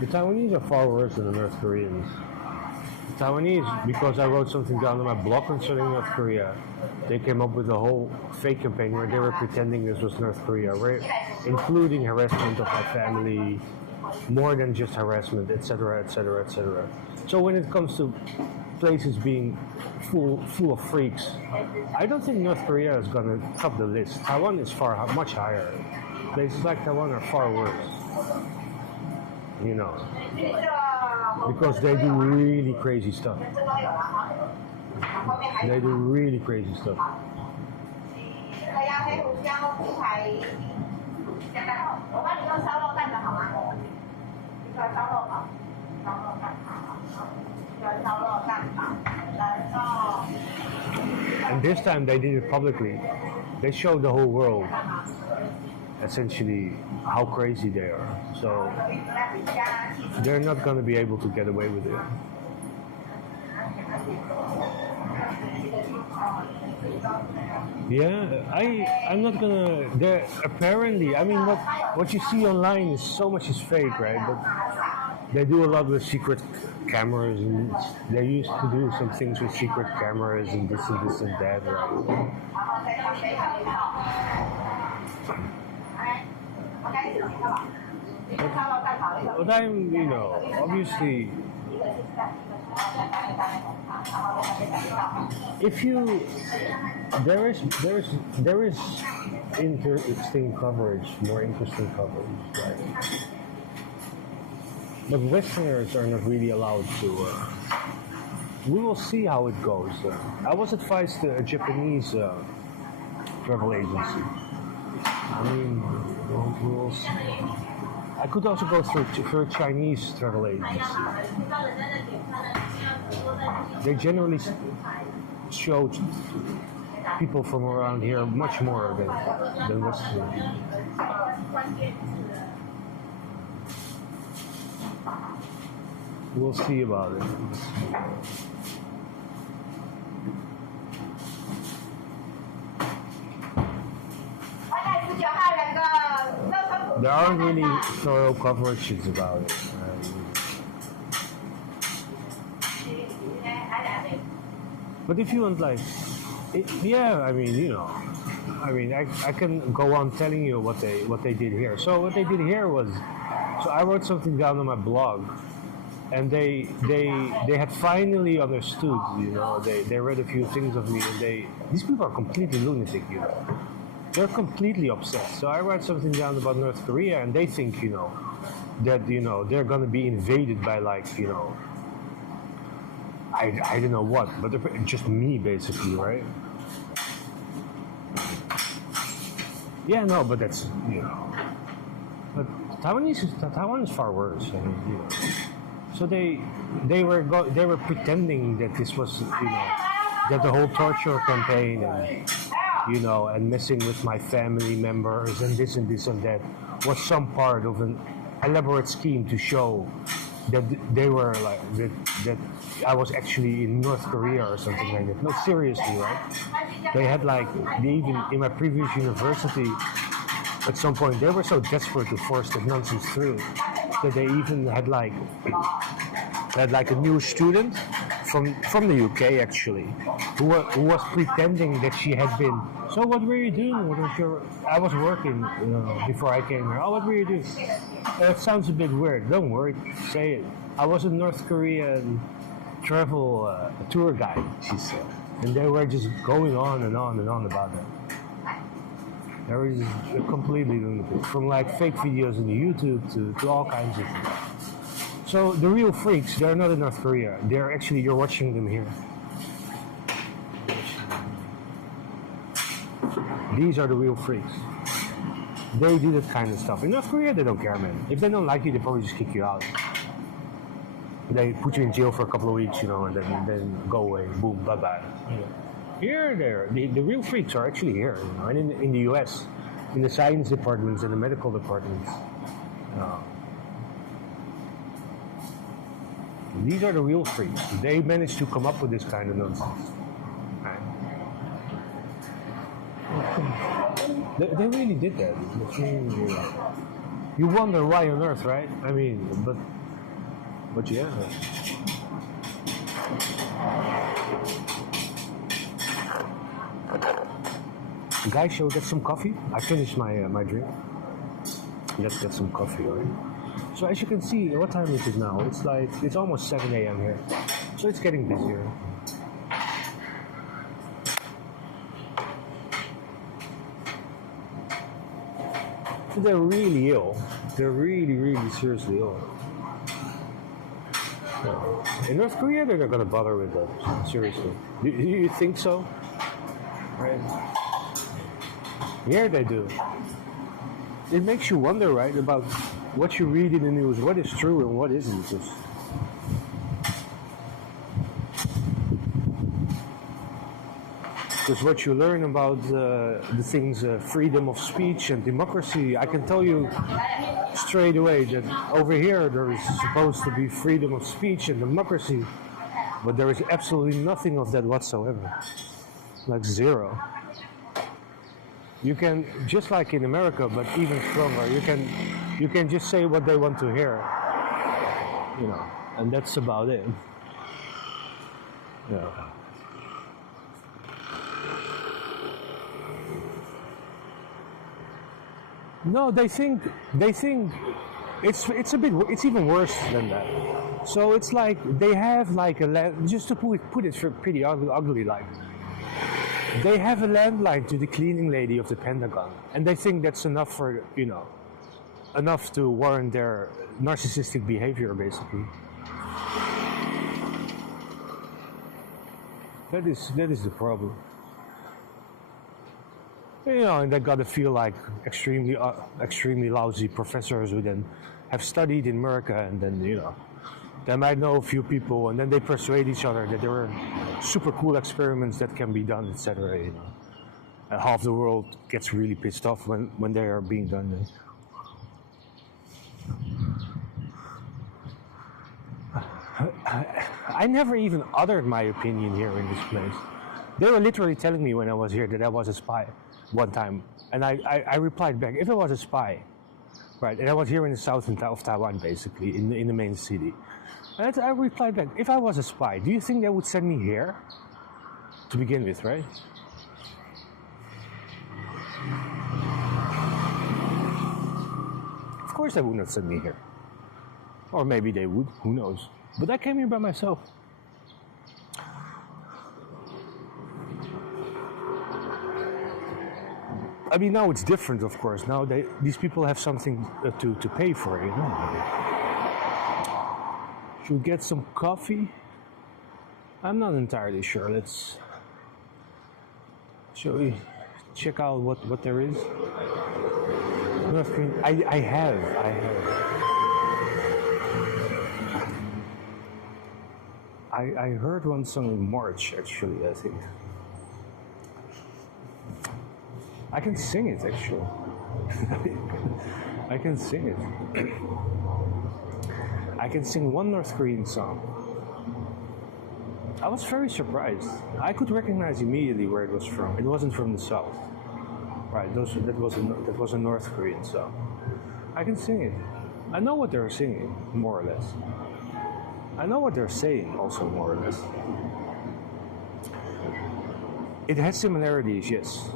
The Taiwanese are far worse than the North Koreans. The Taiwanese, because I wrote something down on my blog concerning North Korea, they came up with a whole fake campaign where they were pretending this was North Korea, including harassment of my family, more than just harassment, etc., etc., etc. So when it comes to places being full of freaks, I don't think North Korea is going to top the list. Taiwan is much higher. Places like Taiwan are far worse. Because they do really crazy stuff. They do really crazy stuff. And this time they did it publicly. They showed the whole world essentially how crazy they are. So they're not going to be able to get away with it. Yeah, I'm not gonna. There apparently, I mean, what you see online is so much is fake, right? But they do a lot with secret cameras, and they used to do some things with secret cameras and this and that, right? But I'm, obviously, there is interesting coverage, more interesting coverage, right? But Westerners are not really allowed to. We will see how it goes. I was advised to a Japanese travel agency. I mean, we will see. I could also go through a Chinese travel agency. They generally show people from around here much more than Westerners. We'll see about it. There aren't really thorough coverages about it. But if you want, I can go on telling you what they did here. So what they did here was, I wrote something down on my blog, and they had finally understood. They read a few things of me, and these people are completely lunatic. They're completely obsessed. So I write something down about North Korea, and they think, that, they're going to be invaded by, I I don't know what, but just me basically, right? Yeah, no, but that's, you know. But Taiwan is far worse. I mean, you know. So they were pretending that this was, you know, that the whole torture campaign and, you know, and messing with my family members and this and that was some part of an elaborate scheme to show that they were like that I was actually in North Korea or something like that. No, seriously, right? They had like even in my previous university, at some point they were so desperate to force that nonsense through that they even had like a new student from the UK actually, who was pretending that she had been. So what were you doing? What was your? I was working before I came here. Oh, what were you doing? It sounds a bit weird. Don't worry, say it. I was a North Korean travel tour guide, she said, and they were just going on and on and on about that. They were just completely lunatic, from like fake videos on YouTube to all kinds of things. So the real freaks, they're not in North Korea. They're actually, you're watching them here. These are the real freaks. They do that kind of stuff. In North Korea, they don't care, man. If they don't like you, they probably just kick you out. They put you in jail for a couple of weeks, you know, and then go away. Boom, bye-bye. Here, the real freaks are actually here, you know, and in the US, in the science departments and the medical departments. These are the real freaks. They managed to come up with this kind of nonsense. Right. They really did that. You wonder why on earth, right? I mean, but yeah. Guys, shall we get some coffee? I finished my drink. Let's get some coffee, alright? So as you can see, what time is it now? It's almost 7 a.m. here. So it's getting busier. So they're really ill. They're really, really seriously ill. So, in North Korea, they're not going to bother with that. Seriously. Do you think so? Right? Here they do. It makes you wonder, right, about what you read in the news, what is true and what isn't. Because what you learn about the things, freedom of speech and democracy, I can tell you straight away that over here there is supposed to be freedom of speech and democracy, but there is absolutely nothing of that whatsoever. Like zero. You can, just like in America, but even stronger, you can just say what they want to hear, you know, and that's about it. Yeah. No, they think it's even worse than that. So it's like they have like a land, just to put it pretty ugly like. They have a landline to the cleaning lady of the Pentagon, and they think that's enough for, you know, enough to warrant their narcissistic behavior, basically. That is the problem. You know, and they gotta feel like extremely lousy professors who then have studied in America, and then, you know, they might know a few people, and then they persuade each other that there are super cool experiments that can be done, etc. You know, and half the world gets really pissed off when they are being done. I never even uttered my opinion here in this place. They were literally telling me when I was here that I was a spy one time, and I replied back, if I was a spy, right, and I was here in the south of Taiwan, basically in the main city. And I replied back, if I was a spy, do you think they would send me here to begin with, right? Of course they would not send me here. Or maybe they would, who knows. But I came here by myself. I mean, now it's different, of course. Now these people have something to pay for, you know. Should we get some coffee? I'm not entirely sure. Shall we check out what there is? North Korean. I have. I heard one song in March, actually, I think. I can sing it, actually. I can sing it. I can sing one North Korean song. I was very surprised. I could recognize immediately where it was from. It wasn't from the south. Right, that was a North Korean song. I can sing it. I know what they're singing, more or less. I know what they're saying, also, more or less. It has similarities, yes.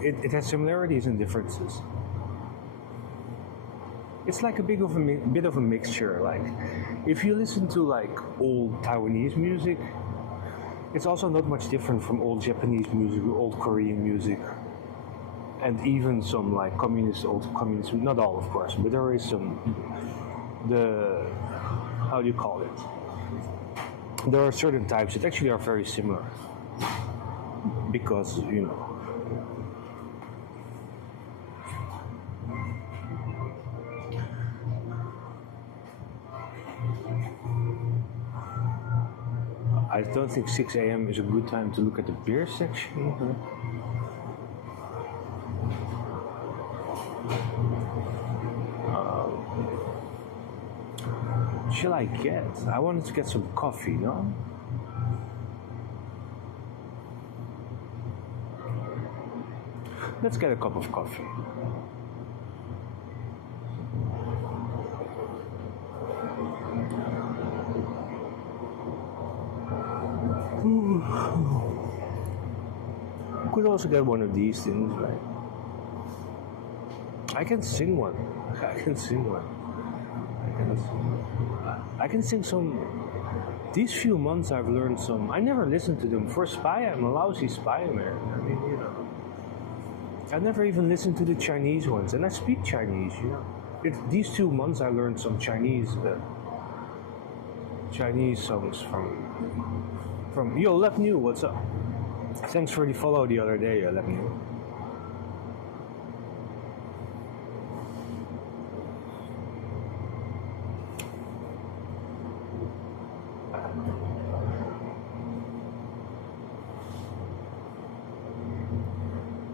It has similarities and differences. It's like a bit of a mixture. Like, if you listen to like old Taiwanese music, it's also not much different from old Japanese music, old Korean music, and even some like old communist. Not all, of course, but there is some. How do you call it? There are certain types that actually are very similar, because I don't think 6 a.m. is a good time to look at the beer section. Shall I get? I wanted to get some coffee, no? Let's get a cup of coffee. Could also get one of these things, right? I can sing one. I can sing some. These few months I've learned some. I never listened to them. For spy, I'm a lousy spy man. I mean, I never even listened to the Chinese ones, and I speak Chinese, These 2 months I learned some Chinese songs from Yo, Lep New, what's up? Thanks for the follow the other day, Lep New.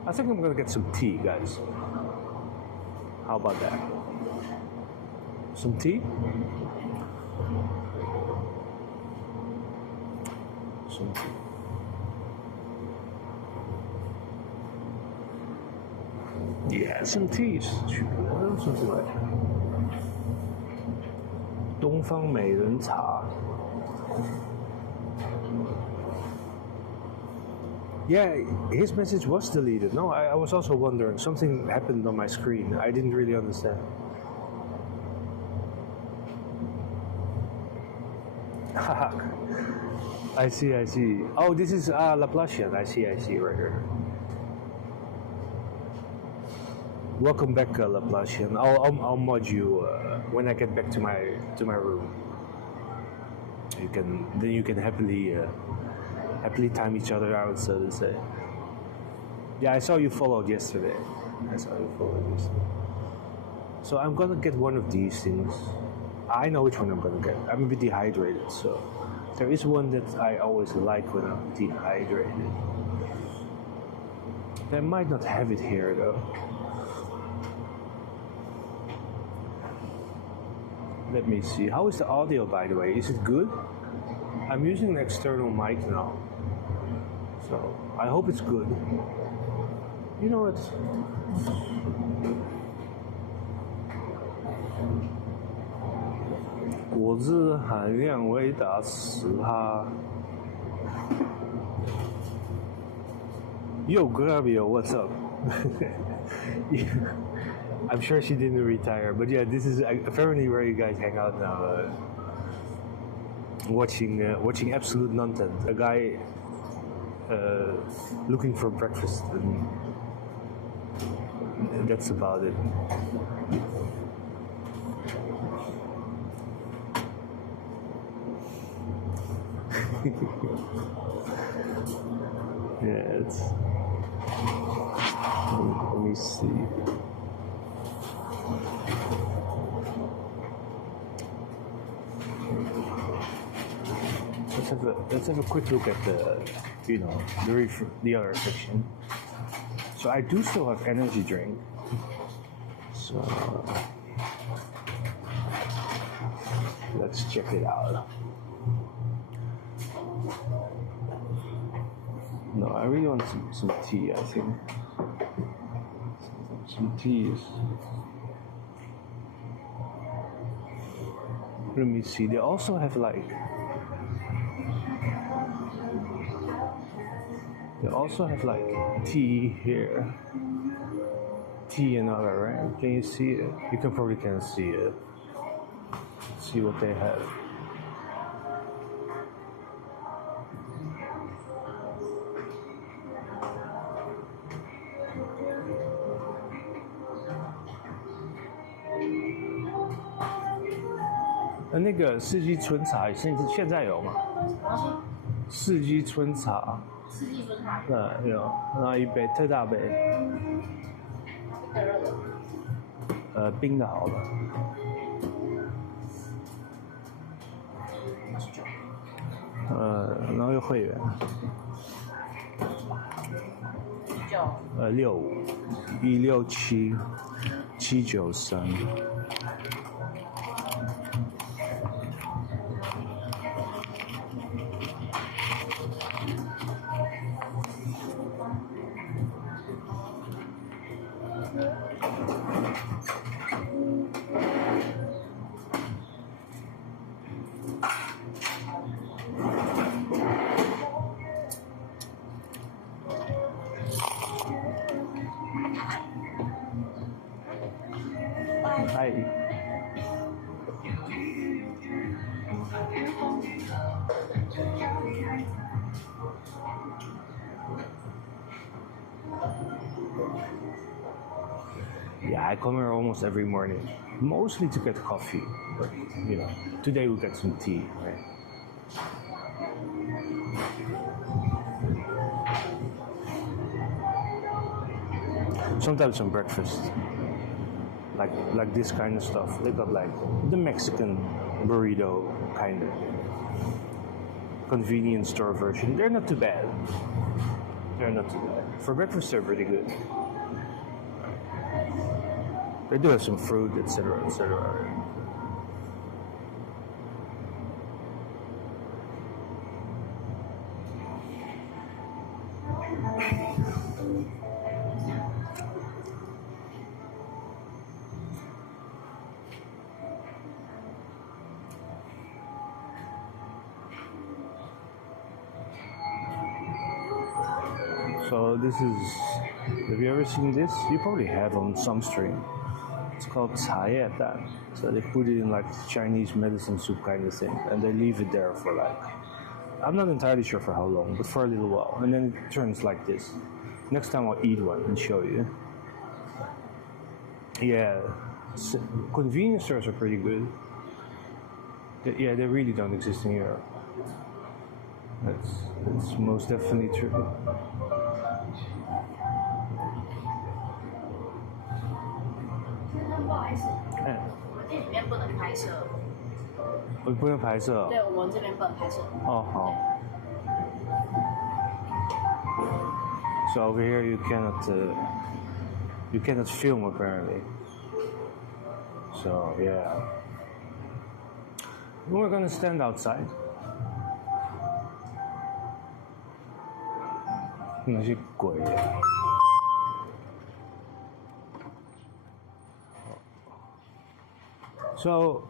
I think I'm gonna get some tea, guys. How about that? Some tea? Some tea. Yeah, some tea. Something like that. 东方美人茶. Yeah, his message was deleted. No, I was also wondering. Something happened on my screen. I didn't really understand. I see. Oh, this is Laplacian. I see, right here. Welcome back, Laplacian. I'll mod you when I get back to my room. You can happily time each other out, so to say. Yeah, I saw you followed yesterday. So I'm gonna get one of these things. I know which one I'm gonna get. I'm a bit dehydrated, so there is one that I always like when I'm dehydrated. They might not have it here though. Let me see. How is the audio, by the way? Is it good? I'm using an external mic now, so I hope it's good. You know what? Yo, Gravio, what's up? I'm sure she didn't retire, but yeah, this is apparently where you guys hang out now. Watching absolute nonsense. A guy looking for breakfast, and that's about it. Yeah, it's. Let me see. Let's have a quick look at the other section. So I do still have energy drink. So let's check it out. No, I really want some tea, I think. Some tea is... Let me see, they also have like... They also have like tea here. Tea and other, right? Can you see it? You probably can't see it. Let's see what they have.那个四季春茶现在有吗？四季春茶。四季春茶。有，然后一杯特大杯。冰的好了。然后有会员。65167793。嗨。Yeah, I come here almost every morning, mostly to get coffee, but today we get some tea, right? Sometimes some breakfast, like this kind of stuff. They got like the Mexican burrito kind of convenience store version. They're not too bad. For breakfast, they're pretty good. They do have some fruit, etc., etc. So this is, have you ever seen this? You probably have on some stream. It's called TAIWAN. So they put it in like Chinese medicine soup kind of thing, and they leave it there for like, I'm not entirely sure for how long, but for a little while, and then it turns like this. Next time I'll eat one and show you. Yeah, convenience stores are pretty good. Yeah, they really don't exist in Europe. That's most definitely true. So over here you cannot film apparently. So yeah, we're gonna stand outside. So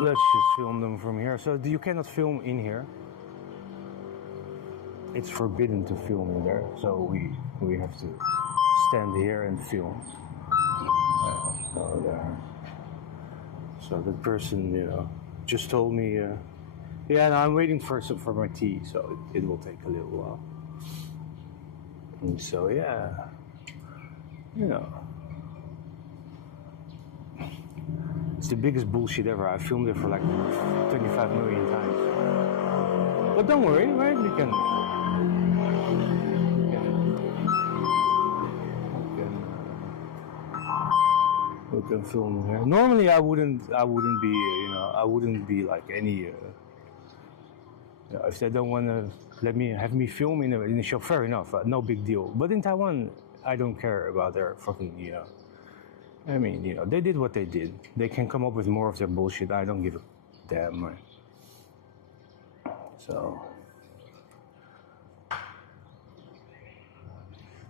let's just film them from here. So you cannot film in here. It's forbidden to film in there. So we have to stand here and film. So the person, just told me, yeah, no, I'm waiting for my tea, so it will take a little while. And so yeah, it's the biggest bullshit ever. I filmed it for like 25 million times. But don't worry, right? We can film here. Normally, I wouldn't be, I wouldn't be like any. If they don't want to have me film in a show, fair enough, no big deal. But in Taiwan, I don't care about their fucking, I mean, they did what they did. They can come up with more of their bullshit. I don't give a damn, right? So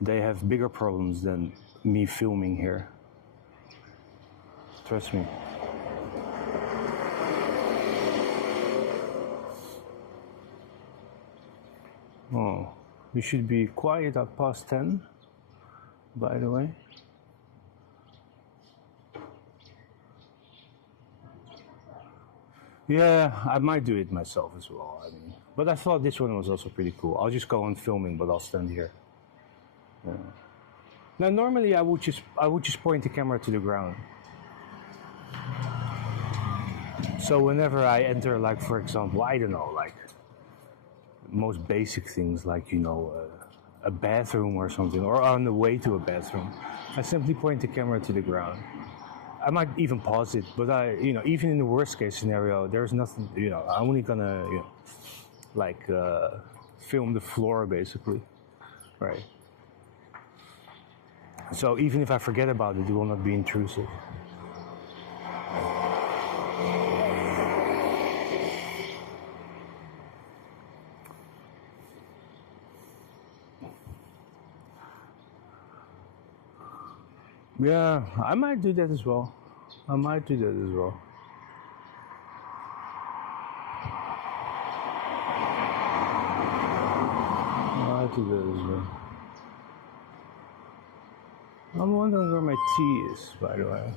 they have bigger problems than me filming here. Trust me. Oh, you should be quiet at past 10, by the way. Yeah, I might do it myself as well. I mean, but I thought this one was also pretty cool. I'll just go on filming, but I'll stand here. Yeah. Now, normally I would just point the camera to the ground. So whenever I enter, like for example, I don't know, like most basic things, like a bathroom or something, or on the way to a bathroom, I simply point the camera to the ground. I might even pause it, but even in the worst case scenario, there's nothing, I'm only gonna, film the floor basically, right? So even if I forget about it, it will not be intrusive. Yeah, I might do that as well. I might do that as well. I'm wondering where my tea is, by the way.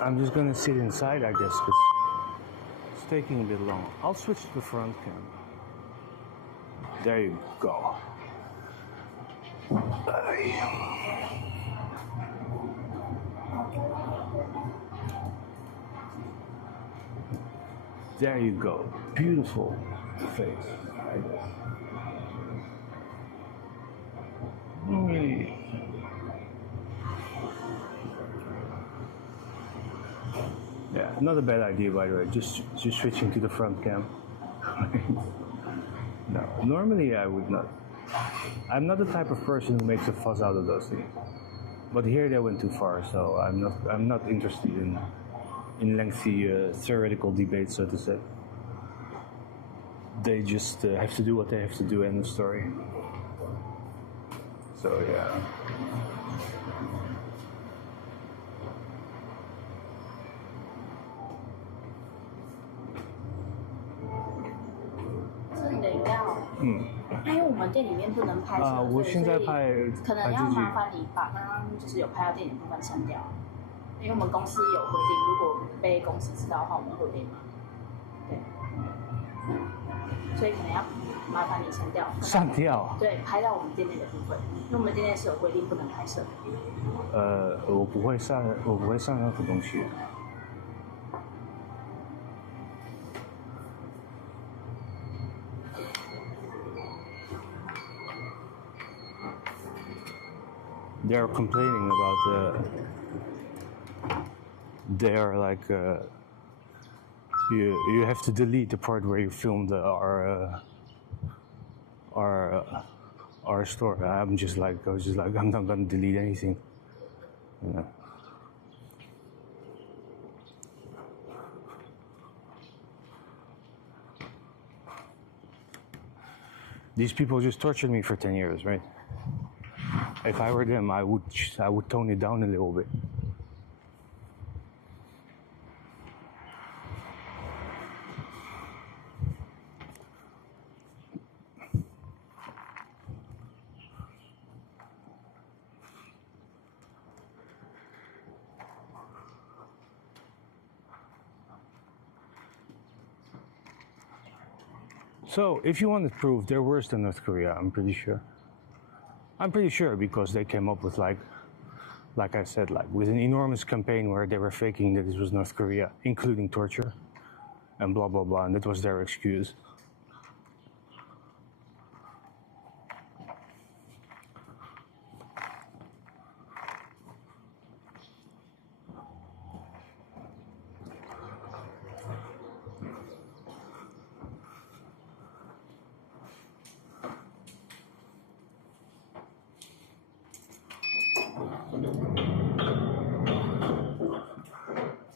I'm just gonna sit inside, I guess, because it's taking a bit long. I'll switch to the front cam. There you go. There you go. Beautiful face. Yeah, not a bad idea, by the way. Just switching to the front cam. No, normally I would not. I'm not the type of person who makes a fuss out of those things. But here they went too far, so I'm not interested in lengthy theoretical debates, so to say. They just have to do what they have to do, end of story. So yeah.因为我们店里面不能拍摄，我现在拍，可能要麻烦你把刚刚就是有拍到店里部分删掉，因为我们公司有规定，如果被公司知道的话，我们会被骂。对，所以可能要麻烦你删掉。删掉？对，拍到我们店内的部分，因为我们店内是有规定不能拍摄。我不会删任何东西。They're complaining about they're like you have to delete the part where you filmed our store. I was just like I'm not gonna delete anything. Yeah. These people just tortured me for 10 years, right? If I were them, I would tone it down a little bit. So, if you want to prove they're worse than North Korea, I'm pretty sure because they came up with like like I said, like with an enormous campaign where they were faking that this was North Korea, including torture and blah blah blah, and that was their excuse.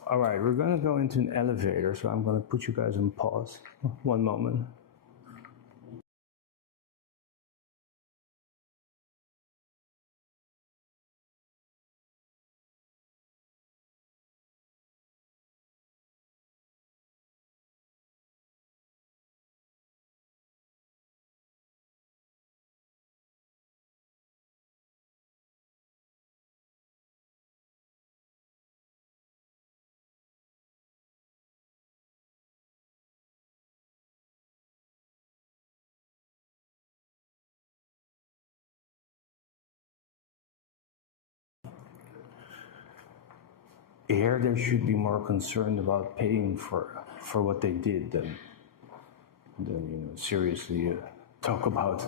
All right, we're gonna go into an elevator, so I'm gonna put you guys on pause. One moment. Here, they should be more concerned about paying for what they did than seriously talk about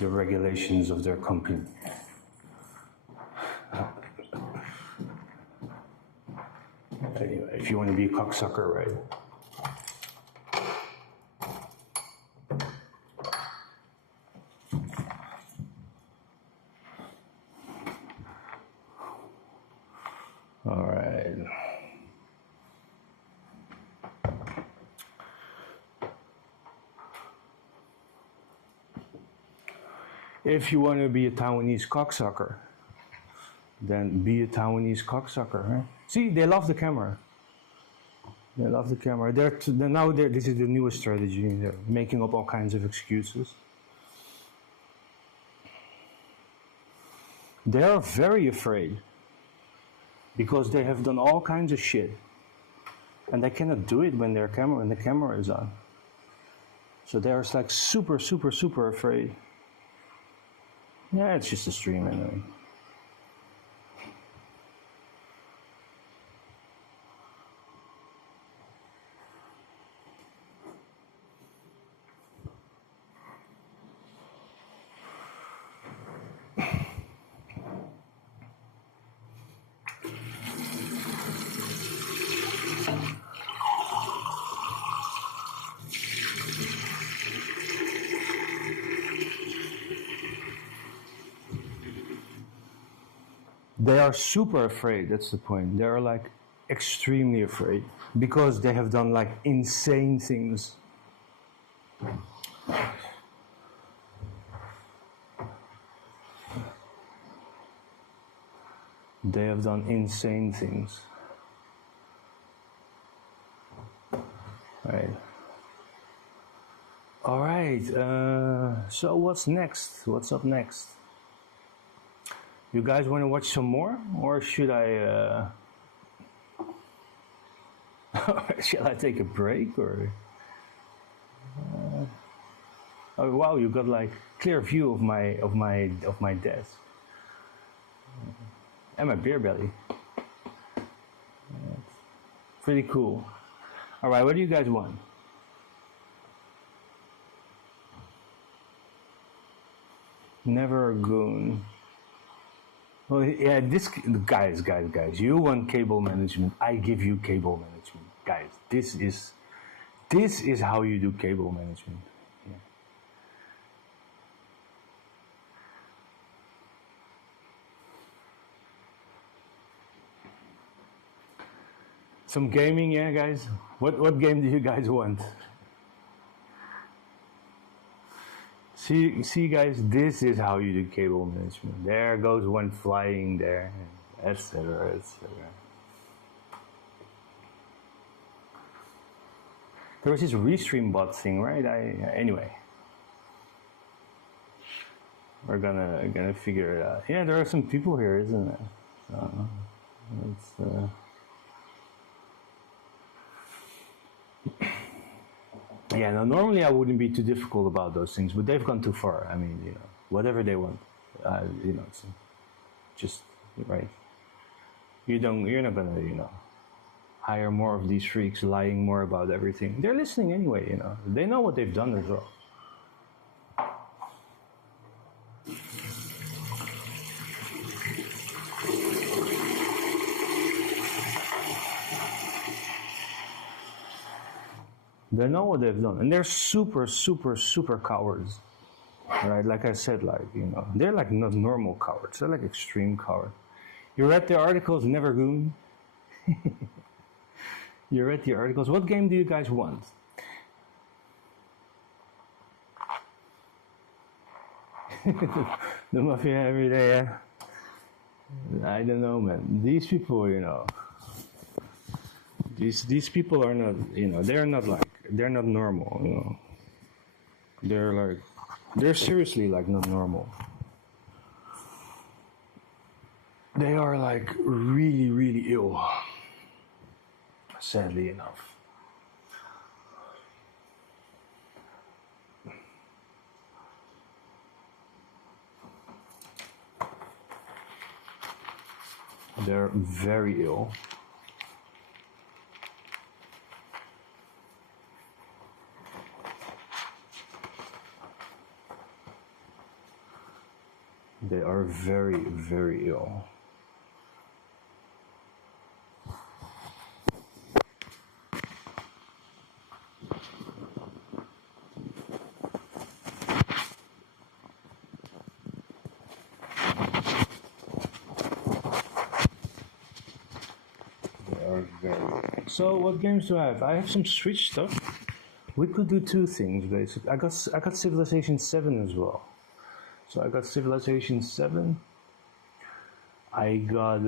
the regulations of their company. Anyway, if you want to be a cocksucker, right? All right. If you want to be a Taiwanese cocksucker, then be a Taiwanese cocksucker. Right? See, they love the camera. They love the camera. This is the newest strategy. They're making up all kinds of excuses. They are very afraid because they have done all kinds of shit, and they cannot do it when the camera is on. So they're like super, super, super afraid. Yeah, it's just a stream anyway. They are super afraid, that's the point. They are like extremely afraid because they have done like insane things. They have done insane things. Right. All right, so what's next? What's up next? You guys want to watch some more, or should I? Shall I take a break, or? Oh wow, you got like clear view of my desk and my beer belly. Pretty cool. All right, what do you guys want? Never a goon. Well, yeah, guys, you want cable management, I give you cable management. Guys, this is how you do cable management. Yeah. Some gaming, yeah, guys? What game do you guys want? See, guys, this is how you do cable management. There goes one flying there, etc., etc. There was this restream bot thing, right? Anyway, we're gonna figure it out. Yeah, there are some people here, isn't there? So it's. Yeah, no, normally I wouldn't be too difficult about those things, but they've gone too far. I mean, whatever they want, it's just, right? you're not gonna, hire more of these freaks lying more about everything. They're listening anyway, They know what they've done as well. They know what they've done, and they're super, super, super cowards, right? Like I said, they're like not normal cowards. They're like extreme cowards. You read the articles, never goon. You read the articles. What game do you guys want? The mafia every day. Yeah? I don't know, man. These people, these people are not, they're not normal, They're seriously not normal. They are really, really ill, sadly enough. They're very ill. They are very, very ill. So what games do I have? I have some Switch stuff. We could do two things basically. I got Civilization 7 as well. So I got Civilization 7. I got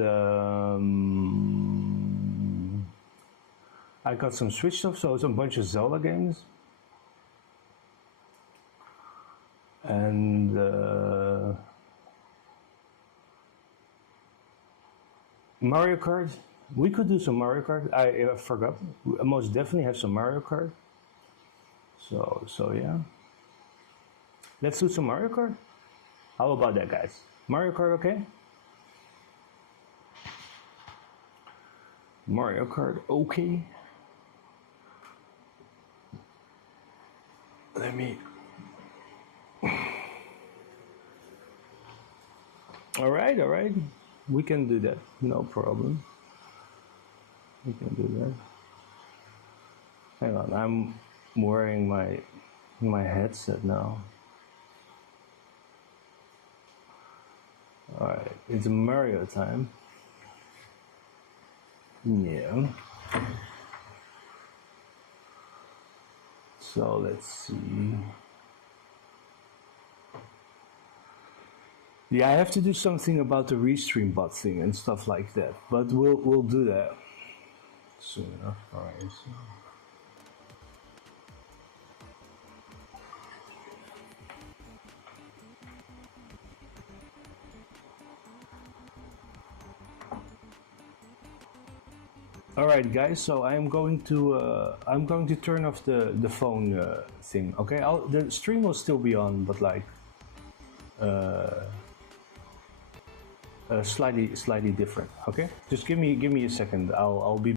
some Switch stuff, so it's a bunch of Zelda games. And Mario Kart. We could do some Mario Kart. I forgot. I most definitely have some Mario Kart. So yeah. Let's do some Mario Kart. How about that, guys? Mario Kart, okay? Mario Kart, okay. Let me. All right. We can do that. No problem. We can do that. Hang on, I'm wearing my headset now. Alright, it's Mario time. Yeah. So let's see. Yeah, I have to do something about the restream bot thing and stuff like that, but we'll do that soon enough. Alright. So. Alright guys, so I'm going to turn off the phone thing. Okay, the stream will still be on, but slightly different. Okay, just give me a second. I'll be